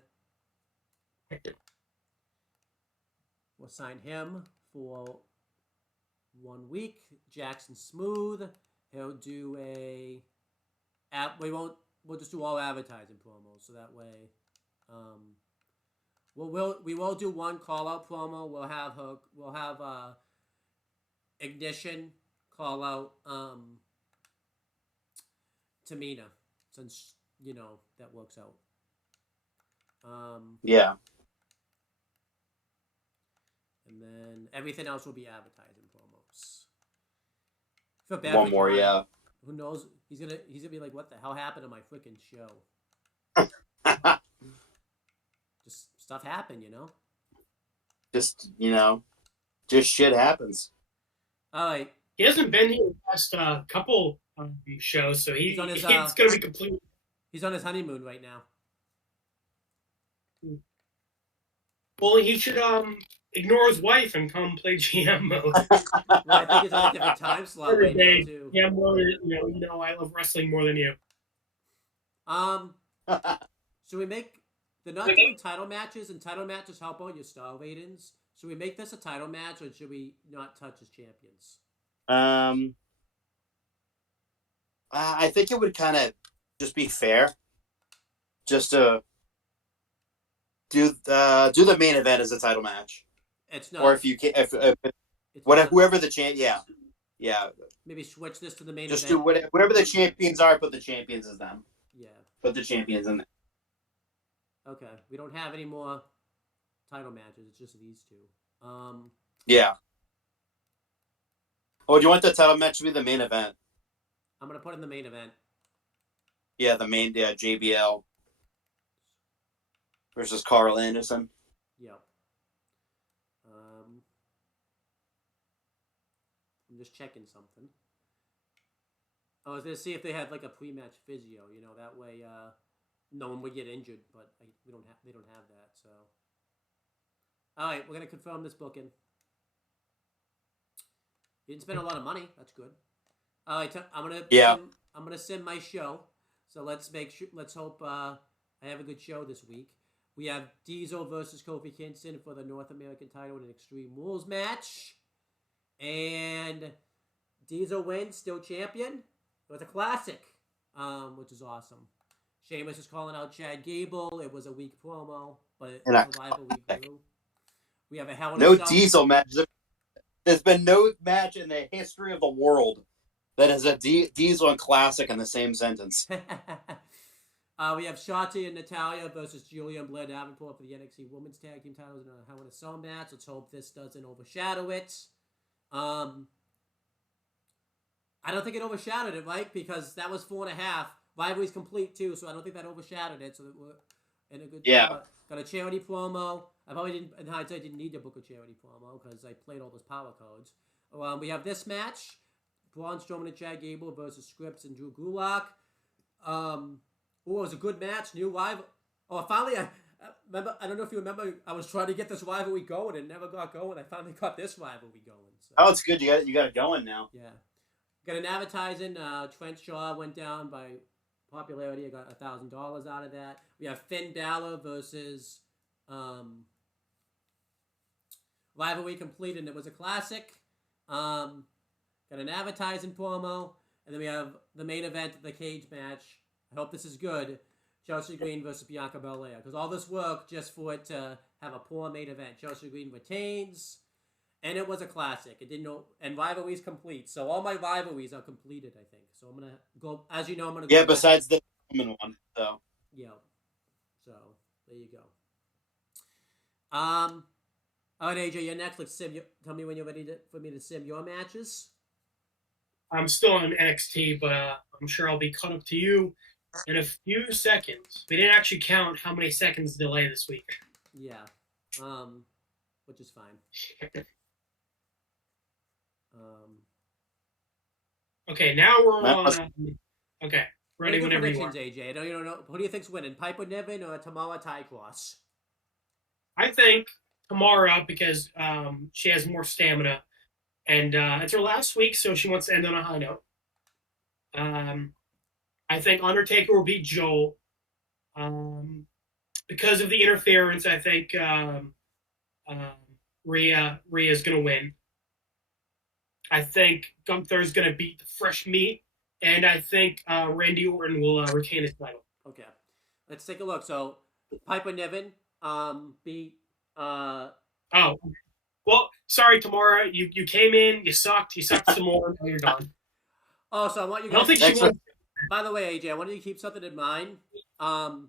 We'll sign him for 1 week. Jackson Smooth. He'll do we'll just do all advertising promos, so that way, we will do one call out promo. We'll have Ignition call out Tamina, since that works out. Yeah. And then everything else will be advertising promos. Feel bad One for more, John. yeah. Who knows? He's gonna be like, what the hell happened to my freaking show? Just stuff happened, Just shit happens. All right. He hasn't been here the past couple shows, so He's on his, it's going to be complete. He's on his honeymoon right now. Well, he should ignore his wife and come play GM mode. Well, I think it's on a different time slot right now too. Yeah, more I love wrestling more than you. Should we make? They're not doing title matches, and title matches help out your star ratings. Should we make this a title match, or should we not touch as champions? I think it would kind of just be fair, just to do the main event as a title match. It's not. Or if you can, whoever the champ, yeah. Maybe switch this to the main just event. do whatever the champions are. Put the champions as them. Yeah. Put the champions in there. Okay, we don't have any more title matches. It's just these two. Yeah. Oh, do you want the title match to be the main event? I'm gonna put in the main event. Yeah, JBL versus Carl Anderson. Yep. I'm just checking something. I was gonna see if they had like a pre-match physio. That way no one would get injured. But they don't have that. So, all right, we're gonna confirm this booking. You didn't spend a lot of money. That's good. All right, I'm gonna sim my show. So let's hope I have a good show this week. We have Diesel versus Kofi Kingston for the North American title in an Extreme Rules match. And Diesel wins, still champion. It was a classic, which is awesome. Sheamus is calling out Chad Gable. It was a weak promo, but rivalry grew. We have a Hell in a Cell. Diesel match. There's been no match in the history of the world that is a Diesel and classic in the same sentence. We have Shotzi and Natalya versus Julia and Blair Davenport for the NXT Women's Tag Team titles in a Hell in a Cell match. Let's hope this doesn't overshadow it. I don't think it overshadowed it, right? Because that was 4.5. Rivalry's complete too, so I don't think that overshadowed it. So that we're in a good spot. Got a charity promo. I probably didn't, in hindsight, didn't need to book a charity promo because I played all those power codes. We have this match: Braun Strowman and Chad Gable versus Scripps and Drew Gulak. It was a good match. New rival. Oh, finally, I remember. I don't know if you remember. I was trying to get this rivalry going and never got going. I finally got this rivalry going. So. Oh, it's good. You got it going now. Yeah. Got an advertising. Trent Shaw went down by popularity. I got $1,000 out of that. We have Finn Balor versus rivalry complete, and it was a classic. Got an advertising promo, and then we have the main event, the cage match. I hope this is good. Chelsea Green versus Bianca Belair. Because all this work just for it to have a poor main event. Chelsea Green retains. And it was a classic. It didn't know, and rivalry's complete. So all my rivalries are completed, I think. So I'm gonna go. As you know, I'm gonna go. Yeah, besides the woman one. So. Yeah. So there you go. All right, AJ, you're next. Let's sim. Tell me when you're ready for me to sim your matches. I'm still on NXT, but I'm sure I'll be caught up to you in a few seconds. We didn't actually count how many seconds delay this week. Yeah. Which is fine. Okay, now we're on. Okay, ready whenever you are. AJ. I don't know. Who do you think's winning? Piper Niven or Tamara Ty-Cross? I think Tamara because she has more stamina, and it's her last week, so she wants to end on a high note. I think Undertaker will beat Joel. Because of the interference, I think Rhea is going to win. I think Gunther's going to beat the Fresh Meat, and I think Randy Orton will retain his title. Okay, let's take a look. So Piper Niven beat. Oh, well, sorry, Tamara. You came in, you sucked some more, now you're gone. Oh, so I want you guys. I don't think she won. By the way, AJ, I want you to keep something in mind. Because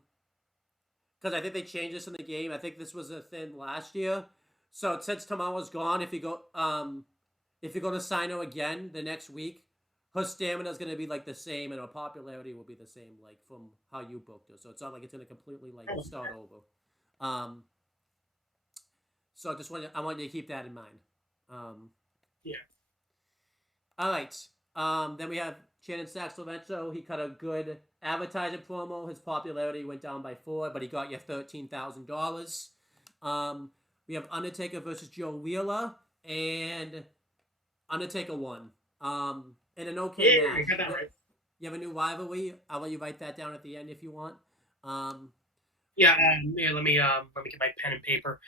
I think they changed this in the game. I think this was a thing last year. So since Tamara's gone, if you go to sign her again the next week, her stamina is going to be like the same, and her popularity will be the same, like from how you booked her. So it's not like it's going to completely like start over. So I want you to keep that in mind. Yeah. All right. Then we have Shannon Sachs-Lorenzo. He cut a good advertising promo. His popularity went down by 4, but he got you $13,000. we have Undertaker versus Joe Wheeler, and Undertaker won. In an okay Yeah, match. you got that right. You have a new rivalry. I'll let you write that down at the end if you want. Yeah, let me get my pen and paper.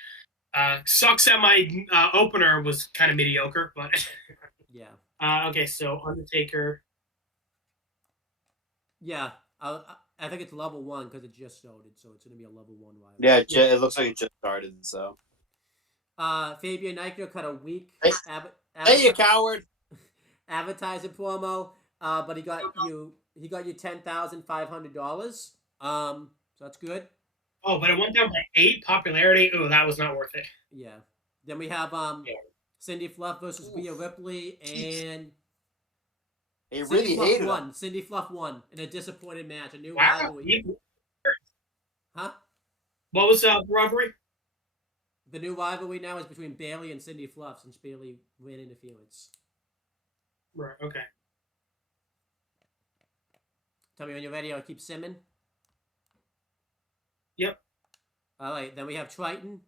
Sucks that my opener was kind of mediocre, but yeah. Okay, so Undertaker. Yeah, I think it's level 1 because it just started, so it's gonna be a level 1 rivalry. Yeah, it looks like it just started. So. Fabian Eichner cut a weak Hey, you coward! advertising promo, but he got you $10,500. So that's good. Oh, but it went down by 8 popularity. Oh, that was not worth it. Yeah. Then we have Cindy Fluff versus Rhea Ripley, and Cindy Fluff won in a disappointed match. A new rivalry. Huh? What was the rivalry? The new rivalry now is between Bayley and Cindy Fluff since Bayley ran interference. Right. Okay. Tell me when you're ready. I'll keep simming. Yep. All right. Then we have Triton.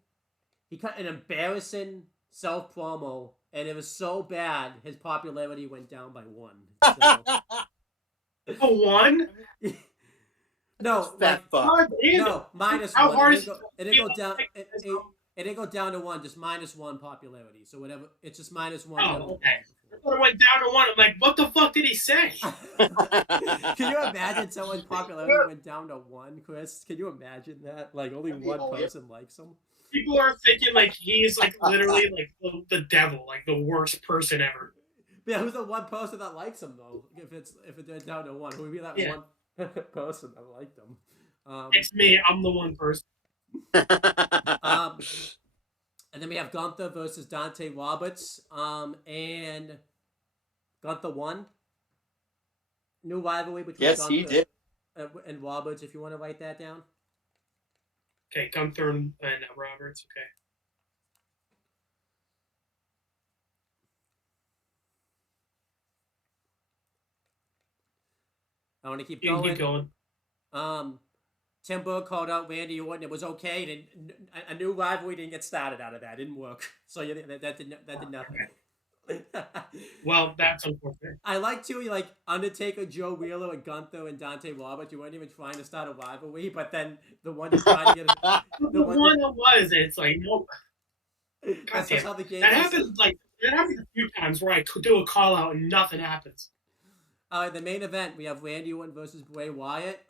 He cut an embarrassing self promo, and it was so bad his popularity went down by 1. So. 1? No, that fuck. No, -1. How hard it didn't go down. It didn't go down to 1, just -1 popularity. So whatever, it's just -1. Oh, okay. I thought it went down to 1. I'm like, what the fuck did he say? Can you imagine someone's popularity went down to 1, Chris? Can you imagine that? Like only one person likes him. People are thinking like he's like literally like the devil, like the worst person ever. Yeah, who's the one person that likes him though? If it went down to 1, who would be that one person that liked him? It's me. I'm the one person. And then we have Gunther versus Dante Roberts. And Gunther won. New rivalry between Yes, Gunther he did. And Roberts, if you want to write that down. Okay, Gunther and Roberts. Okay. I want to keep You can going. keep going. Tim Burke called out Randy Orton. It was okay. A new rivalry didn't get started out of that. It didn't work. So that did nothing. Well, that's unfortunate. I like to like Undertaker, Joe Wheeler, and Gunther and Dante Roberts. You weren't even trying to start a rivalry, but then the one you tried to get the one that was, it's like nope. That's just how the game. That happens a few times where I could do a call out and nothing happens. All right, the main event we have Randy Orton versus Bray Wyatt.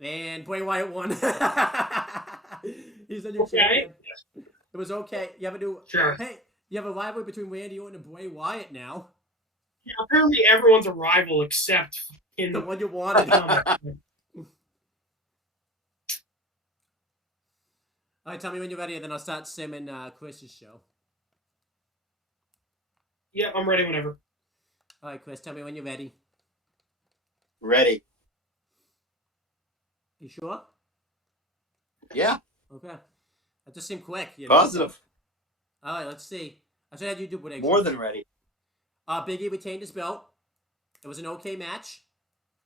And Bray Wyatt won. He's the new champion. It was okay. You have a new Hey, you have a rivalry between Randy Orton and Bray Wyatt now. Yeah, apparently everyone's a rival except in the one you wanted. All right, tell me when you're ready, and then I'll start simming Chris's show. Yeah, I'm ready whenever. All right, Chris, tell me when you're ready. Ready. You sure? Yeah. Okay. That just seemed quick. You know? Positive. All right, let's see. I should have you do predictions. More than ready. Big E retained his belt. It was an okay match.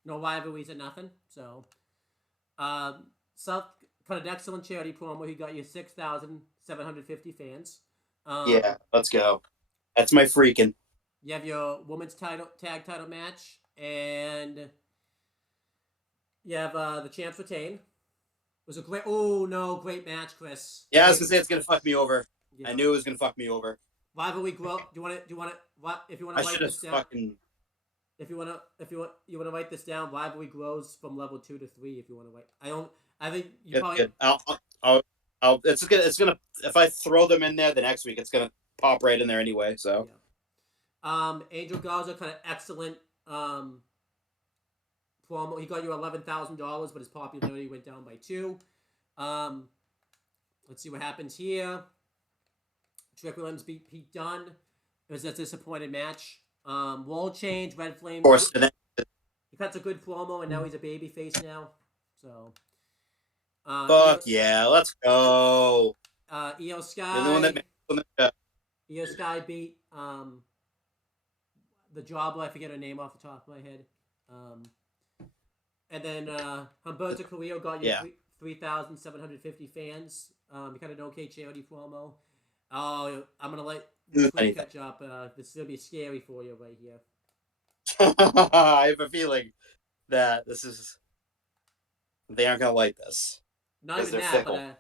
No rivalries or nothing. So, South cut an excellent charity promo. He got you 6,750 fans. Yeah, let's go. That's my freaking. You have your women's tag title match, and you have the champs retain. It was a great match, Chris. Yeah, I was gonna say it's gonna fuck me over. Yeah. I knew it was gonna fuck me over. Rivalry grow. Do you want to? What if you want to write this down? If you want to write this down, rivalry grows from level 2 to 3. If you want to write, I think you probably. Good. I'll. It's gonna. If I throw them in there the next week, it's gonna pop right in there anyway. So. Yeah. Angel Garza kind of excellent promo. He got you $11,000, but his popularity went down by 2. Let's see what happens here. Trick Williams beat Pete Dunne. It was a disappointed match. Wall change, Red Flame. Of course. He cuts a good promo, and now he's a babyface now. So. Fuck yeah, let's go. Io Sky. You're the one that Io Sky beat the Jobber. I forget her name off the top of my head. And then Humberto Carrillo got you 3,750 fans. You got an okay charity promo. Oh, I'm gonna let Do Chris anything. catch up. This is gonna be scary for you right here. I have a feeling that they aren't gonna like this Not because even they're that, but fickle.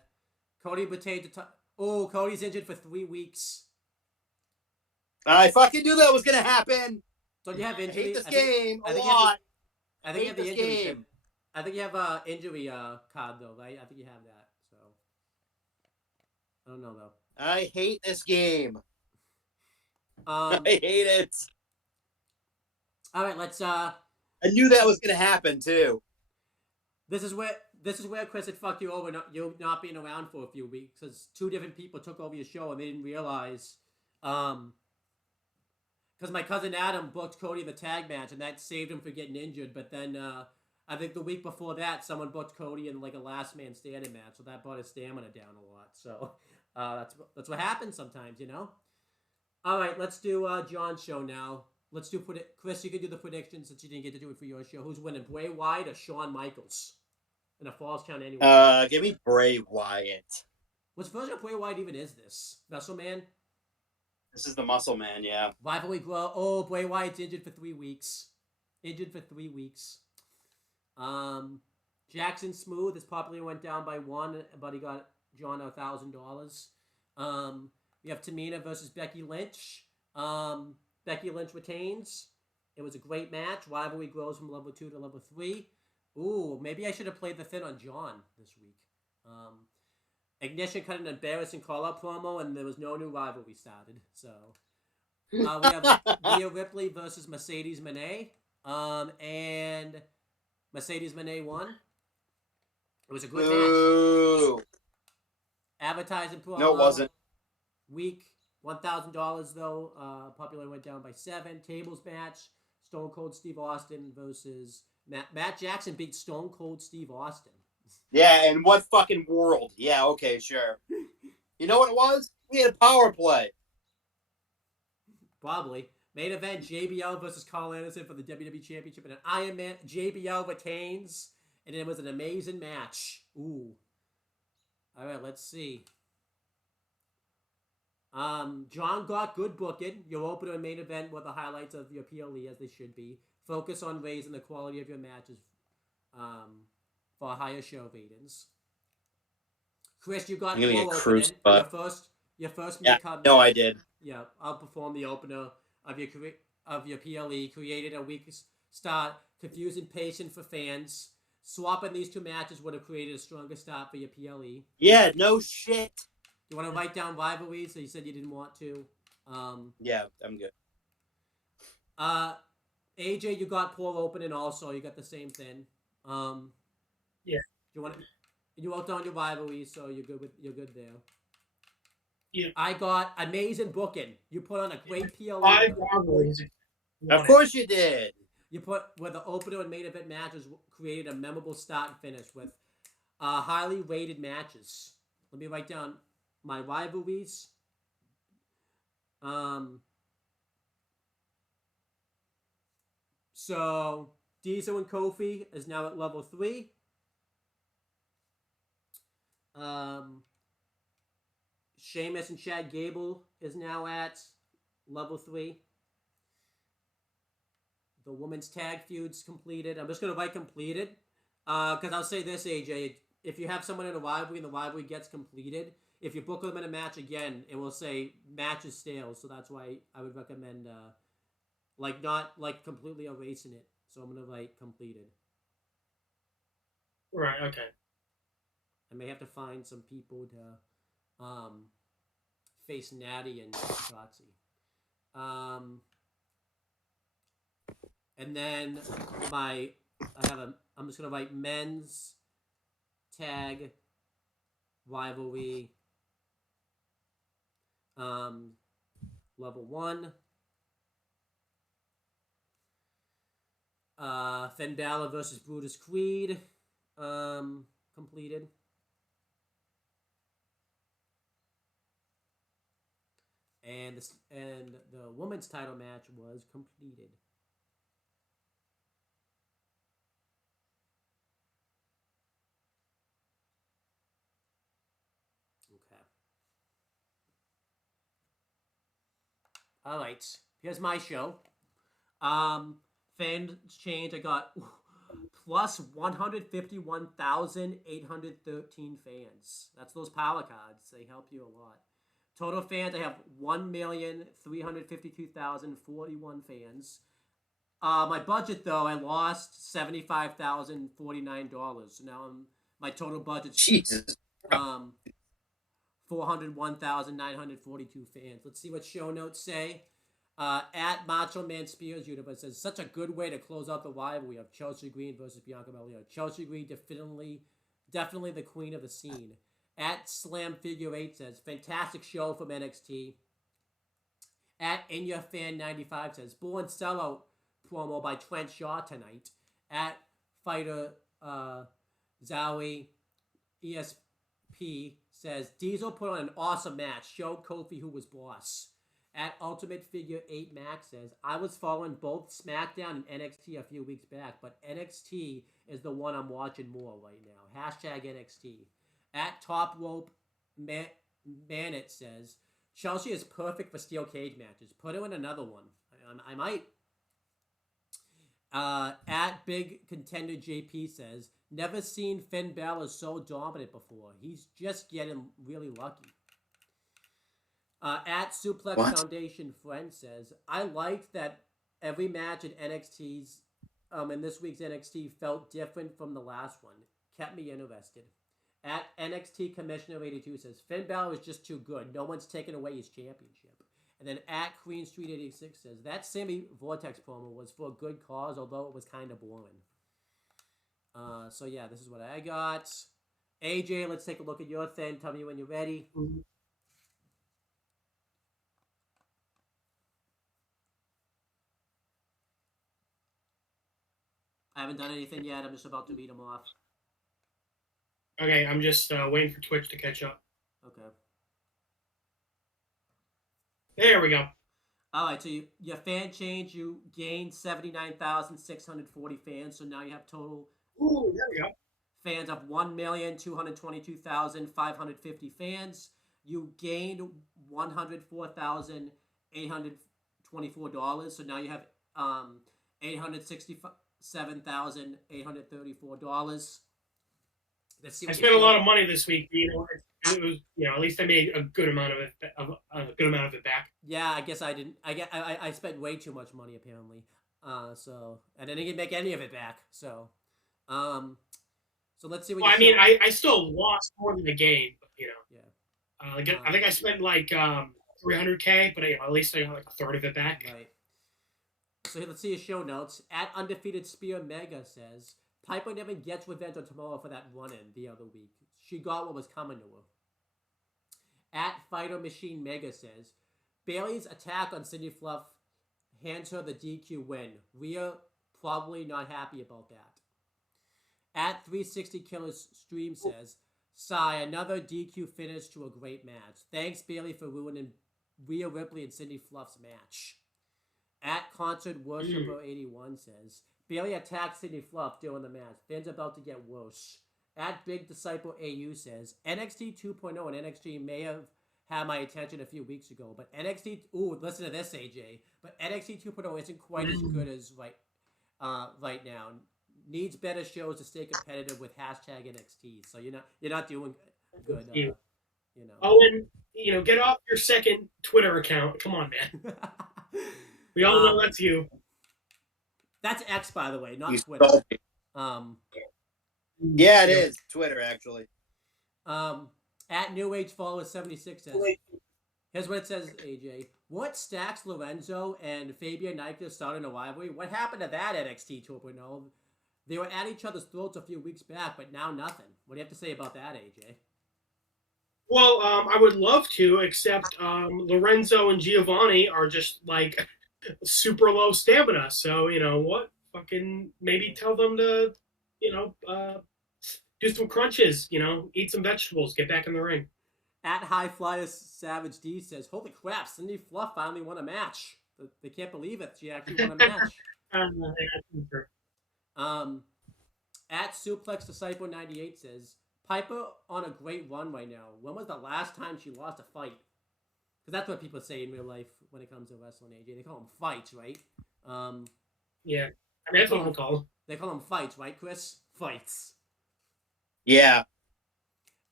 Cody Potato. Oh, Cody's injured for 3 weeks. I fucking knew that was gonna happen. So you have I hate injury. this game a I think you have lot. I I think you hate have the this injury. game. I think you have a injury card though, right? I think you have that. So I don't know though. I hate this game. Um. I hate it. All right. Let's. I knew that was gonna happen too. This is where Chris had fucked you over. You not being around for a few weeks because 2 different people took over your show and they didn't realize. Because my cousin Adam booked Cody in the tag match and that saved him from getting injured. But then I think the week before that, someone booked Cody in like a last man standing match, so that brought his stamina down a lot. So that's what happens sometimes, you know. All right, let's do John's show now. Let's do Chris. You can do the predictions since you didn't get to do it for your show. Who's winning, Bray Wyatt or Shawn Michaels? In a Falls Count Anywhere. Give me Bray Wyatt. Which version of Bray Wyatt even is this? Vessel Man? This is the Muscle Man, yeah. Rivalry Grow. Oh, Bray Wyatt's injured for 3 weeks. Jackson Smooth. His popularity went down by 1, but he got John $1,000. We have Tamina versus Becky Lynch. Becky Lynch retains. It was a great match. Rivalry grows from level 2 to level 3. Ooh, maybe I should have played the thin on John this week. Ignition cut an embarrassing call-out promo, and there was no new rivalry started. So we have Rhea Ripley versus Mercedes Moné, and Mercedes Moné won. It was a good match. Advertising promo. No, it wasn't. Weak. $1,000 though. Popularity went down by 7. Tables match. Stone Cold Steve Austin versus Matt Jackson beat Stone Cold Steve Austin. Yeah, in what fucking world? Yeah, okay, sure. You know what it was? We had a power play. Probably. Main event, JBL versus Carl Anderson for the WWE Championship. And an Iron Man, JBL retains. And it was an amazing match. Ooh. All right, let's see. John got good booking. Your opener and main event were the highlights of your PLE, as they should be. Focus on raising the quality of your matches for higher show ratings. Chris, you got I'm gonna full get opening. crucified. Your first Yeah, mid-card no, match. I did. Yeah, outperformed the opener of your PLE. Created a weak start, confusing patient for fans. Swapping these 2 matches would have created a stronger start for your PLE. Yeah, no shit. Do you want to write down rivalries? So you said you didn't want to. Yeah, I'm good. AJ, you got poor opening also. You got the same thing. Yeah. You wrote down your rivalries, so you're good there. Yeah. I got amazing booking. You put on a great PLE. 5 rivalries. Of course you did. You put where the opener and main event matches created a memorable start and finish with highly rated matches. Let me write down my rivalries. So Diesel and Kofi is now at level 3. Sheamus and Chad Gable is now at level 3. The women's tag feud's completed. I'm just going to write completed. Because I'll say this, AJ. If you have someone in a rivalry and the rivalry gets completed, if you book them in a match again, it will say match is stale. So that's why I would recommend, not completely erasing it. So I'm going to write completed. Right, okay. I may have to find some people to face Natty and Shotzi. And then I'm just gonna write men's tag rivalry level 1. Finn Balor versus Brutus Creed completed. And the women's title match was completed. Okay. All right. Here's my show. Fan change. I got plus 151,813 fans. That's those power cards. They help you a lot. Total fans, I have 1,352,041 fans. My budget, though, I lost $75,049. So now my total budget's Jesus. 401,942 fans. Let's see what show notes say. At Macho Man Spears Universe says, such a good way to close out the rivalry of Chelsea Green versus Bianca Belair. Chelsea Green definitely the queen of the scene. At Slam Figure 8 says, fantastic show from NXT. At In Your Fan 95 says, Born Sellout promo by Trent Shaw tonight. At Fighter Zowie ESP says, Diesel put on an awesome match. Showed Kofi who was boss. At Ultimate Figure 8 Max says, I was following both SmackDown and NXT a few weeks back, but NXT is the one I'm watching more right now. Hashtag NXT. At Top Rope Manet says, Chelsea is perfect for steel cage matches. Put her in another one. I might. At Big Contender JP says, never seen Finn Balor so dominant before. He's just getting really lucky. At Suplex Foundation Friend says, I liked that every match in NXT's in this week's NXT felt different from the last one. Kept me interested. At NXT Commissioner 82 says, Finn Balor is just too good. No one's taken away his championship. And then at Queen Street 86 says, that Sammy Vortex promo was for a good cause, although it was kind of boring. So yeah, this is what I got. AJ, let's take a look at your thing. Tell me when you're ready. I haven't done anything yet. I'm just about to read them off. Okay, I'm just waiting for Twitch to catch up. Okay. There we go. All right, so your fan change, you gained 79,640 fans, so now you have total Ooh, there we go. fans of 1,222,550 fans. You gained $104,824, so now you have $867,834. I spent a lot of money this week. It was, at least I made a good amount of it back. Yeah, I guess I didn't. I spent way too much money apparently. So and I didn't make any of it back. So, so let's see what. Well, I still lost more than I gained, but Yeah. I think I spent like $300K, but at least I got like a third of it back. Right. So let's see his show notes. At Undefeated Spear Mega says, Piper never gets revenge on Tomorrow for that run-in the other week. She got what was coming to her. At Fighter Machine Mega says, Bailey's attack on Cindy Fluff hands her the DQ win. Rhea probably not happy about that. At 360 Killers Stream says, sigh, another DQ finish to a great match. Thanks, Bailey, for ruining Rhea Ripley and Cindy Fluff's match. At Concert Worshipper 81 says, Bailey attacked Cindy Fluff during the match. Things about to get worse. At Big Disciple AU says, NXT 2.0 and NXT may have had my attention a few weeks ago, but NXT, listen to this, AJ, but NXT 2.0 isn't quite as good as right now. Needs better shows to stay competitive with hashtag NXT. So you're not doing good. Oh, and get off your second Twitter account. Come on, man. We all know that's you. That's X, by the way, not He's Twitter. salty. Yeah, it is Twitter actually. At New Age Follower 76 says, here's what it says, AJ. What Stax Lorenzo and Fabian Nyquist starting a rivalry? What happened to that NXT 2.0? They were at each other's throats a few weeks back, but now nothing. What do you have to say about that, AJ? Well, I would love to, except Lorenzo and Giovanni are just like super low stamina. So, what? Fucking maybe tell them to, do some crunches, eat some vegetables, get back in the ring. At High Flyers Savage D says, holy crap, Cindy Fluff finally won a match. They can't believe it. She actually won a match. At Suplex Disciple 98 says, Piper on a great run right now. When was the last time she lost a fight? Because that's what people say in real life when it comes to wrestling, AJ. They call them fights, right? Yeah, I mean that's what we call them. They call them fights, right, Chris? Fights. Yeah.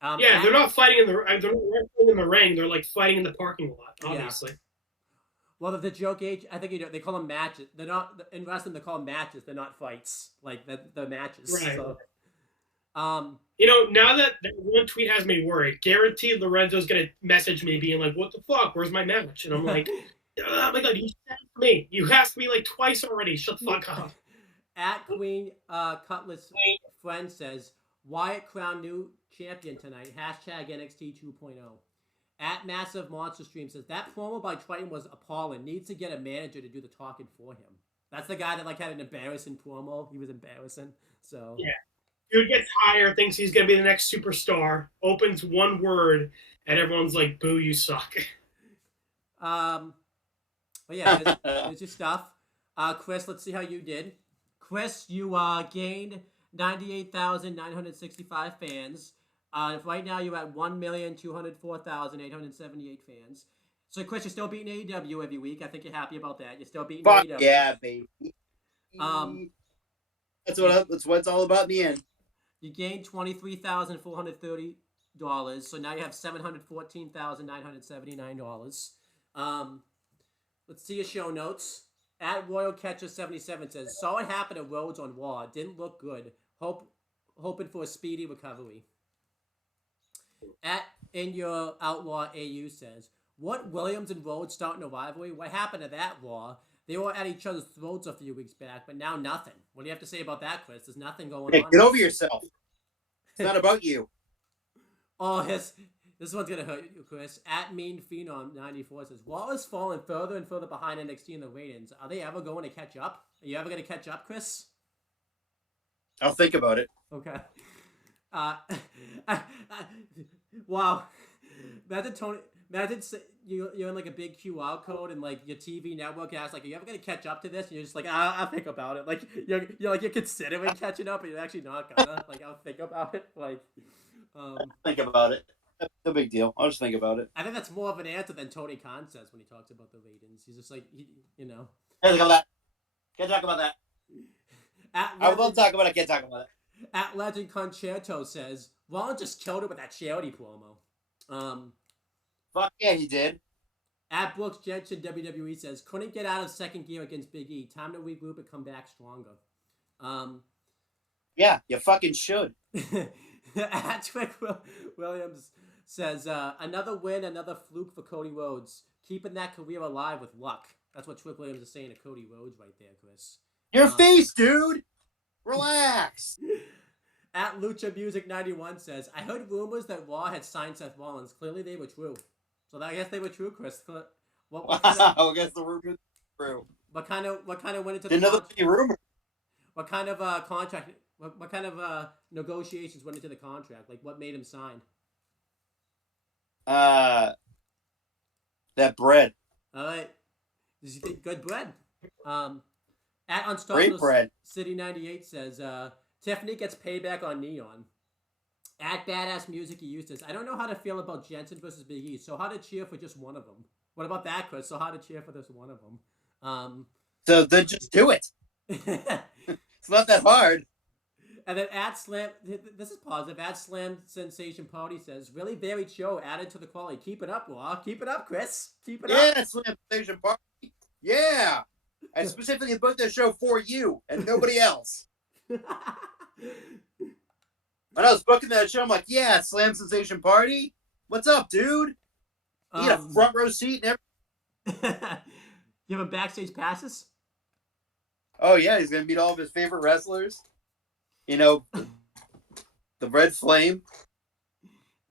Yeah, they're not fighting they're not wrestling in the ring. They're like fighting in the parking lot, obviously. Yeah. Well, the joke age, I think they call them matches. They're not in wrestling. They call them matches. They're not fights. Like the matches. Right. So, now that one tweet has me worried, guaranteed Lorenzo's gonna message me being like, "What the fuck? Where's my match?" And I'm like, "Oh my god, you asked me. You asked me like twice already. Shut the fuck up." At Queen Cutlass friend says Wyatt crowned new champion tonight. Hashtag NXT 2.0. At Massive Monster Stream says that promo by Triton was appalling. Needs to get a manager to do the talking for him. That's the guy that like had an embarrassing promo. He was embarrassing. So yeah, dude gets hired, thinks he's gonna be the next superstar. Opens one word, and everyone's like, "Boo, you suck." But yeah, there's your stuff. Chris, let's see how you did. Chris, you gained 98,965 fans. Right now, you're at 1,204,878 fans. So, Chris, you're still beating AEW every week. I think you're happy about that. You're still beating AEW. Yeah, baby. That's what it's all about in the end. You gained $23,430. So now you have $714,979. Let's see your show notes. At Royal Catcher 77 says, saw what happened to Rhodes on Raw. Didn't look good. Hoping for a speedy recovery. At In Your Outlaw AU says, what, Williams and Rhodes starting a rivalry? What happened to that Raw? They were at each other's throats a few weeks back, but now nothing. What do you have to say about that, Chris? There's nothing going on. Get over yourself. It's not about you. Oh, this one's going to hurt you, Chris. At Mean Phenom 94 says, Raw is falling further and further behind NXT in the ratings. Are they ever going to catch up? Are you ever going to catch up, Chris? I'll think about it. Okay. Wow. Imagine you're in like a big QR code and like your TV network asks like, are you ever gonna catch up to this? And you're just like, I'll think about it. Like you're considering catching up, but you're actually not gonna. Like I'll think about it. Like, think about it. No big deal. I'll just think about it. I think that's more of an answer than Tony Khan says when he talks about the ratings. He's just like, Can't talk about that. Can't talk about that. I will talk about it. Can't talk about it. At Legend Concerto says, Rollins just killed it with that charity promo. Fuck yeah, he did. At Brooks Jensen WWE says, couldn't get out of second gear against Big E. Time to regroup and come back stronger. Yeah, you fucking should. At Trick Williams says, another win, another fluke for Cody Rhodes. Keeping that career alive with luck. That's what Trick Williams is saying to Cody Rhodes right there, Chris. Your face, dude! Relax! At Lucha Music 91 says, I heard rumors that Raw had signed Seth Rollins. Clearly they were true. So I guess they were true, Chris. I guess the rumors were true. What kind of went into another rumor? What kind of contract? What kind of negotiations went into the contract? Like what made him sign? That bread. All right. Did you think good bread? At Unstoppable Great bread. City 98 says, Tiffany gets payback on Neon. At Badass Music, he used this. I don't know how to feel about Jensen versus Big E, so how to cheer for just one of them. What about that, Chris? So how to cheer for just one of them? So then just do it. It's not that hard. And then at Slam, this is positive. At Slam Sensation Party says, really varied show added to the quality. Keep it up, Raw. Keep it up, Chris. Keep it up. Yeah, Slam Sensation Party. Yeah. I specifically booked this show for you and nobody else. When I was booking that show, I'm like, yeah, Slam Sensation Party. What's up, dude? You get a front row seat and everything. You have a backstage passes? Oh, yeah, he's going to meet all of his favorite wrestlers. You know, the Red Flame.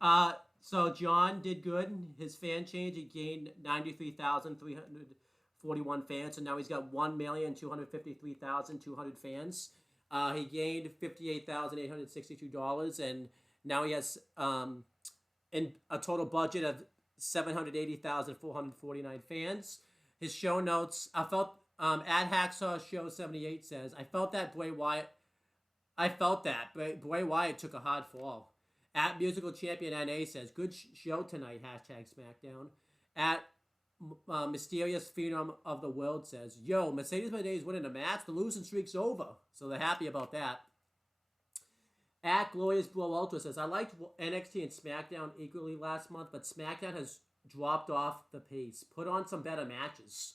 So John did good. His fan change, he gained 93,341 fans, and now he's got 1,253,200 fans. He gained $58,862, and now he has in a total budget of 780,449 fans. His show notes, I felt, at Hacksaw Show 78 says, I felt that Bray Wyatt took a hard fall. At Musical Champion NA says, good show tonight, hashtag SmackDown. At Mysterious Phenom of the World says, yo, Mercedes Benz winning a match, the losing streak's over. So they're happy about that. At Glorious Blow Ultra says, I liked NXT and SmackDown equally last month, but SmackDown has dropped off the pace. Put on some better matches.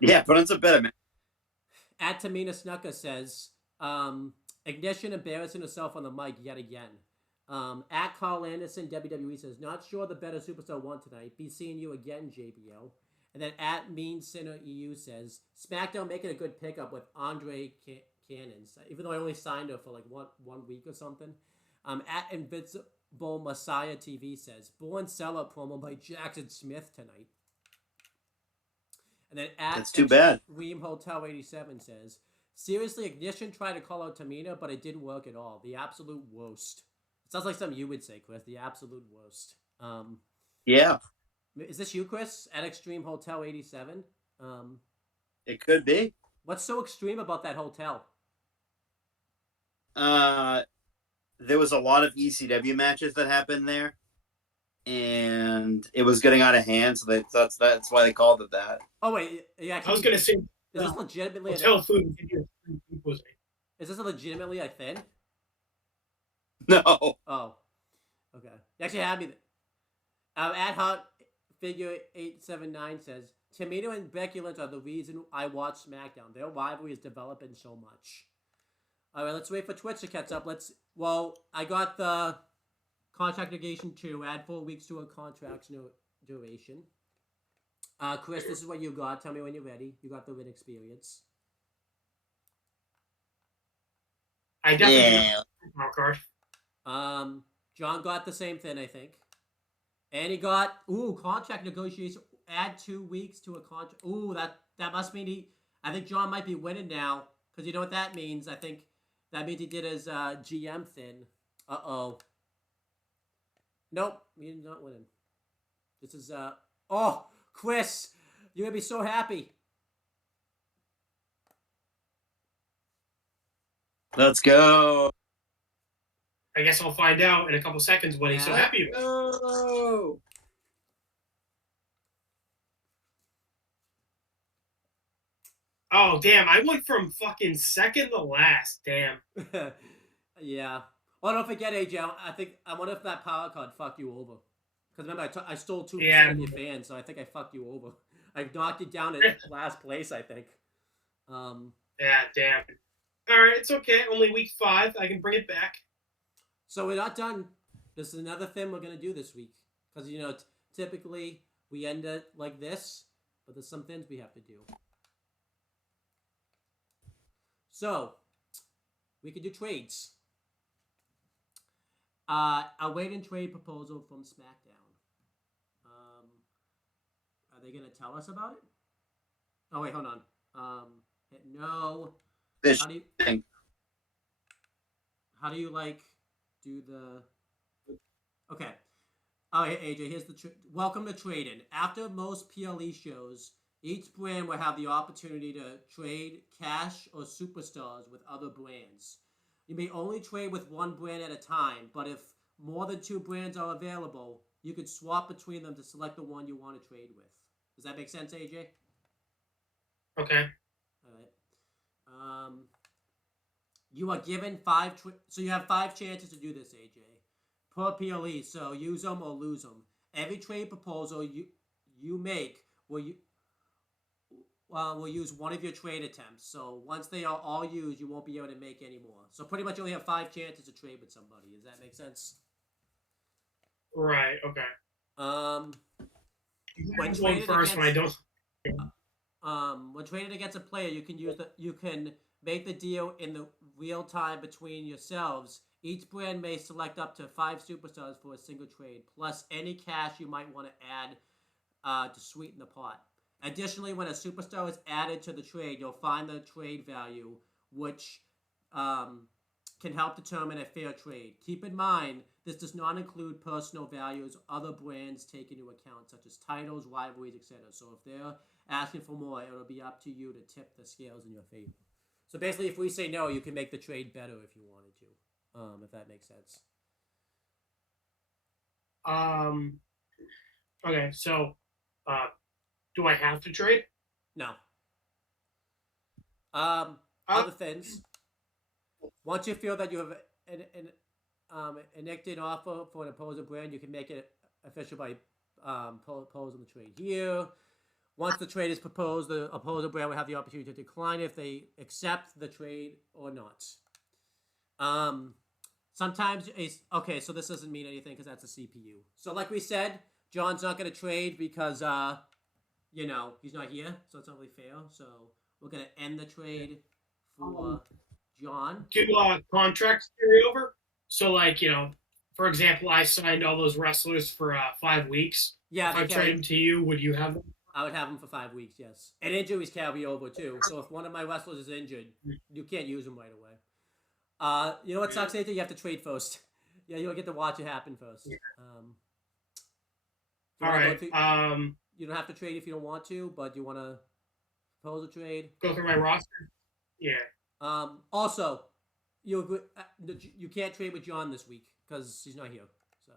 Yeah, put on some better matches. At Tamina Snuka says, Ignition embarrassing herself on the mic yet again. At Carl Anderson, WWE says, not sure the better superstar won tonight. Be seeing you again, JBL. And then at Mean Sinner EU says, SmackDown making a good pickup with Andre Cannons, even though I only signed her for like one week or something. At Invincible Messiah TV says, Born Seller promo by Jackson Smith tonight. And then at That's too bad. Ream Hotel 87 says, seriously, Ignition tried to call out Tamina, but it didn't work at all. The absolute worst. It sounds like something you would say, Chris. The absolute worst. Yeah. Is this you, Chris? At Extreme Hotel 87? It could be. What's so extreme about that hotel? There was a lot of ECW matches that happened there, and it was getting out of hand, so that's why they called it that. Oh wait, yeah. I was gonna say, is this legitimately hotel food? Is this legitimately a thing? No. Oh, okay. You actually had me. At Hot Figure 879 says, Tamina and Becky Lynch are the reason I watch SmackDown. Their rivalry is developing so much. All right, let's wait for Twitch to catch up. I got the contract negation 2. Add 4 weeks to a contract duration. Chris, this is what you got. Tell me when you're ready. You got the win experience. I definitely card. John got the same thing, I think. And he got, contract negotiation. Add 2 weeks to a contract. That must mean I think John might be winning now. Because you know what that means? I think that means he did his GM thing. Uh-oh. Nope, he's not winning. This is, Chris, you're going to be so happy. Let's go. I guess I'll find out in a couple seconds what he's so happy about. Oh. Oh, damn. I went from fucking second to last. Damn. Yeah. Well, don't forget, AJ, I wonder if that power card fucked you over. Because remember, I stole 2% of your fans, so I think I fucked you over. I knocked you down at last place, I think. Yeah, damn. All right, it's okay. Only week 5. I can bring it back. So we're not done. This is another thing we're going to do this week. Because, typically we end it like this, but there's some things we have to do. So, we could do trades. A wait-and trade proposal from SmackDown. Are they going to tell us about it? Oh, wait, hold on. Hit no. How do you do the... Okay. Oh, hey, AJ, here's the... Welcome to Trading. After most PLE shows, each brand will have the opportunity to trade cash or superstars with other brands. You may only trade with one brand at a time, but if more than 2 brands are available, you could swap between them to select the one you want to trade with. Does that make sense, AJ? Okay. All right. You are given 5... so you have 5 chances to do this, AJ. Per PLE, so use them or lose them. Every trade proposal you make will use one of your trade attempts. So once they are all used, you won't be able to make any more. So pretty much you only have 5 chances to trade with somebody. Does that make sense? Right. Okay. When traded first, when I don't. When traded against a player, you can make the deal in the real time between yourselves. Each brand may select up to 5 superstars for a single trade, plus any cash you might want to add to sweeten the pot. Additionally, when a superstar is added to the trade, you'll find the trade value, which can help determine a fair trade. Keep in mind, this does not include personal values other brands take into account, such as titles, rivalries, etc. So if they're asking for more, it'll be up to you to tip the scales in your favor. So basically, if we say no, you can make the trade better if you wanted to, if that makes sense. Um. Okay, so, do I have to trade? No. Uh, Other things. Once you feel that you have enacted an offer for an opposing brand, you can make it official by proposing the trade here. Once the trade is proposed, the opposing brand will have the opportunity to decline if they accept the trade or not. Sometimes it's okay. So this doesn't mean anything because that's a CPU. So like we said, John's not going to trade because he's not here, so it's not really fair. So we're going to end the trade for John. Do contracts carry over? So, for example, I signed all those wrestlers for 5 weeks. Yeah, if I trade them to you, would you have them? I would have them for 5 weeks, yes. And injuries carry over too. So if one of my wrestlers is injured, you can't use them right away. You know what sucks, AJ? You have to trade first. Yeah, you don't get to watch it happen first. Yeah. All right. You don't have to trade if you don't want to, but you want to propose a trade. Go through my roster. Yeah. Also, you can't trade with John this week because he's not here. So.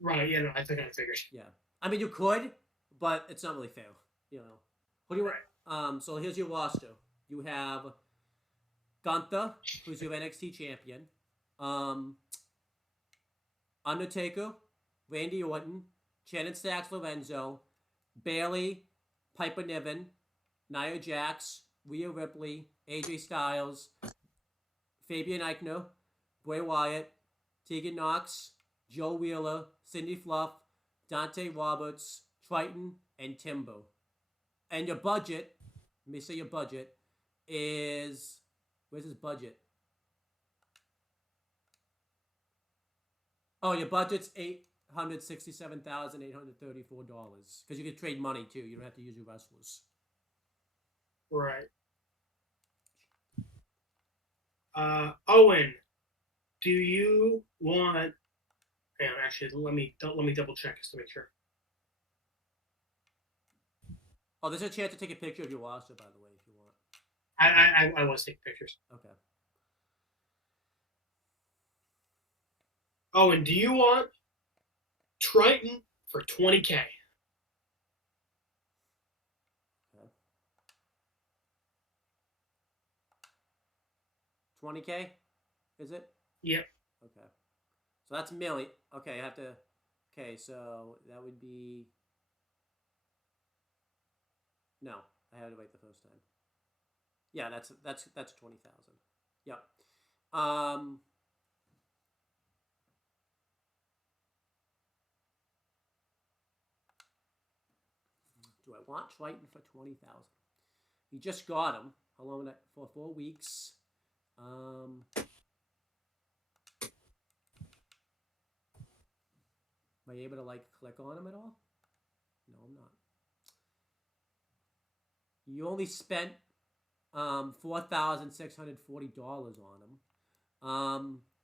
Right. Yeah. No, I think I figured. Yeah. I mean, you could, but it's not really fair. Who do you want? So here's your roster. You have Gunther, who's your NXT champion. Undertaker, Randy Orton, Shannon Stacks Lorenzo, Bailey, Piper Niven, Nia Jax, Rhea Ripley, AJ Styles, Fabian Eichner, Bray Wyatt, Tegan Knox, Joe Wheeler, Cindy Fluff, Dante Roberts, Triton, and Timbo. And your budget, let me say your budget, is... Where's his budget? Oh, your budget's $867,834. Because you can trade money, too. You don't have to use your wrestlers. Right. Owen, do you want... Hang on, actually, let me double check just to make sure. Oh, there's a chance to take a picture of your roster, by the way, if you want. I was taking pictures. Okay. Owen, do you want Triton for $20K? Okay. $20K? Is it? Yep. Okay. So that's Millie. Okay, I have to... Okay, so that would be... No, I had to wait the first time. Yeah, that's 20,000. Yep. Do I want Triton for 20,000? You just got him. How long for 4 weeks? Am I able to click on him at all? No, I'm not. You only spent $4,640 on him.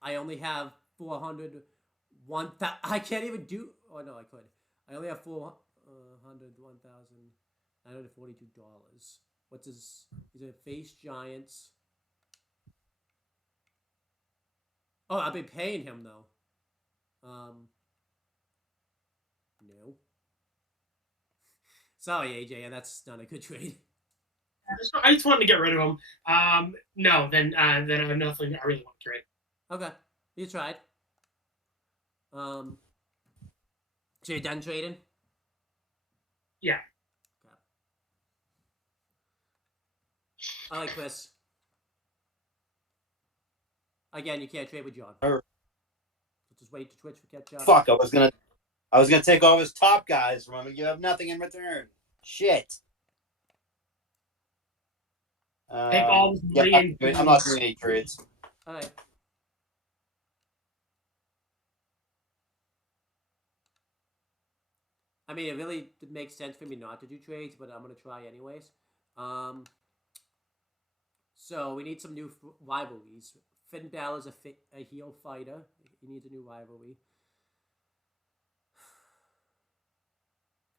I only have 401,000. I can't even do. Oh no, I could. I only have $1,942. What's his? He's a face Giants. Oh, I've been paying him though. No. Sorry, AJ, and that's not a good trade. I just wanted to get rid of him. No, then I have nothing I really want to trade. Okay, you tried. So you're done trading? Yeah. Okay. All right, Chris. Again, you can't trade with John. All right. Just wait to Twitch for catch up. Fuck! I was gonna take all his top guys from him, and you have nothing in return. Shit. Take all this money I'm not doing any trades. All right. I mean, it really makes sense for me not to do trades, but I'm gonna try anyways. So we need some new rivalries. Finn Balor's a heel fighter. He needs a new rivalry.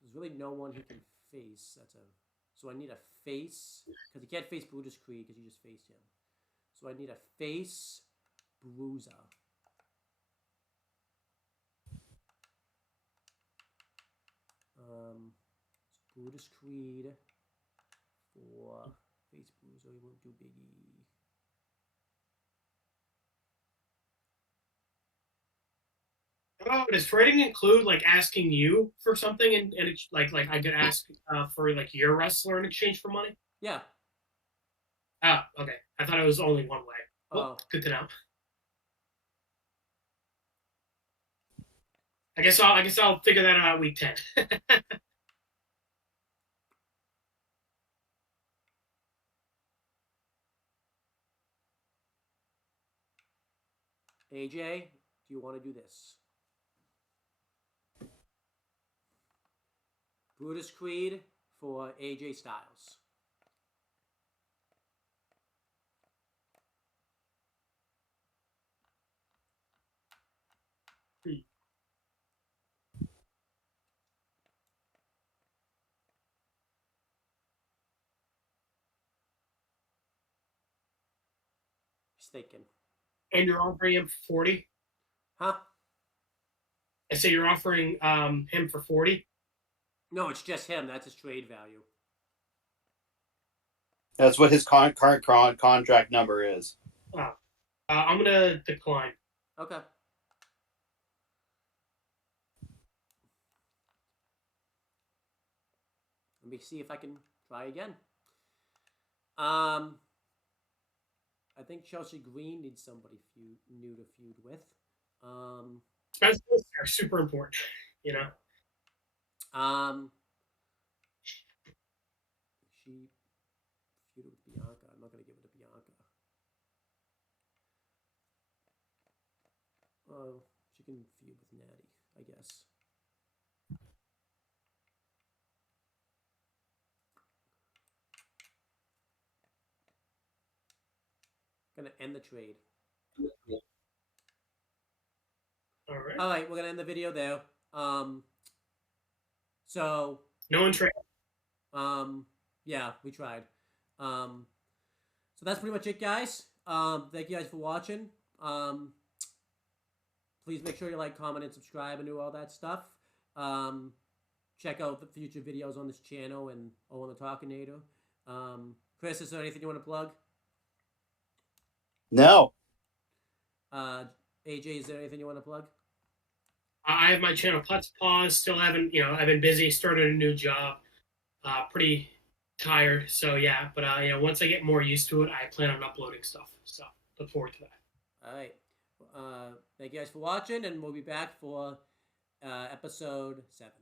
There's really no one he can face. So I need a face because he can't face Brutus Creed because you just faced him. So I need a face Bruiser. Brutus Creed for Face Bruiser. He won't do Biggie. Oh, does trading include like asking you for something and like I could ask for like your wrestler in exchange for money? Yeah. Oh, okay. I thought it was only one way. Well, Oh. good to know. I guess I'll figure that out week 10. AJ, do you want to do this? Brutus Creed for AJ Styles. He's thinking. And you're offering him for 40? Huh? I say you're offering him for 40? No, it's just him. That's his trade value. That's what his current contract number is. Oh. I'm gonna decline. Okay. Let me see if I can try again. I think Chelsea Green needs somebody new to feud with. Expenses are super important, you know. She feuded with Bianca. I'm not gonna give it to Bianca. Oh, she can feud with Natty, I guess. Gonna end the trade. All right, we're gonna end the video there. So no one trade. Yeah, we tried. So that's pretty much it, guys. Thank you guys for watching. Please make sure you like, comment, and subscribe and do all that stuff. Check out the future videos on this channel and on the Talkinator. Chris, is there anything you want to plug? No. AJ, is there anything you want to plug? I have my channel Putz Pause. Still haven't, I've been busy, started a new job. Pretty tired. So yeah, but once I get more used to it, I plan on uploading stuff. So look forward to that. All right. Thank you guys for watching, and we'll be back for episode 7.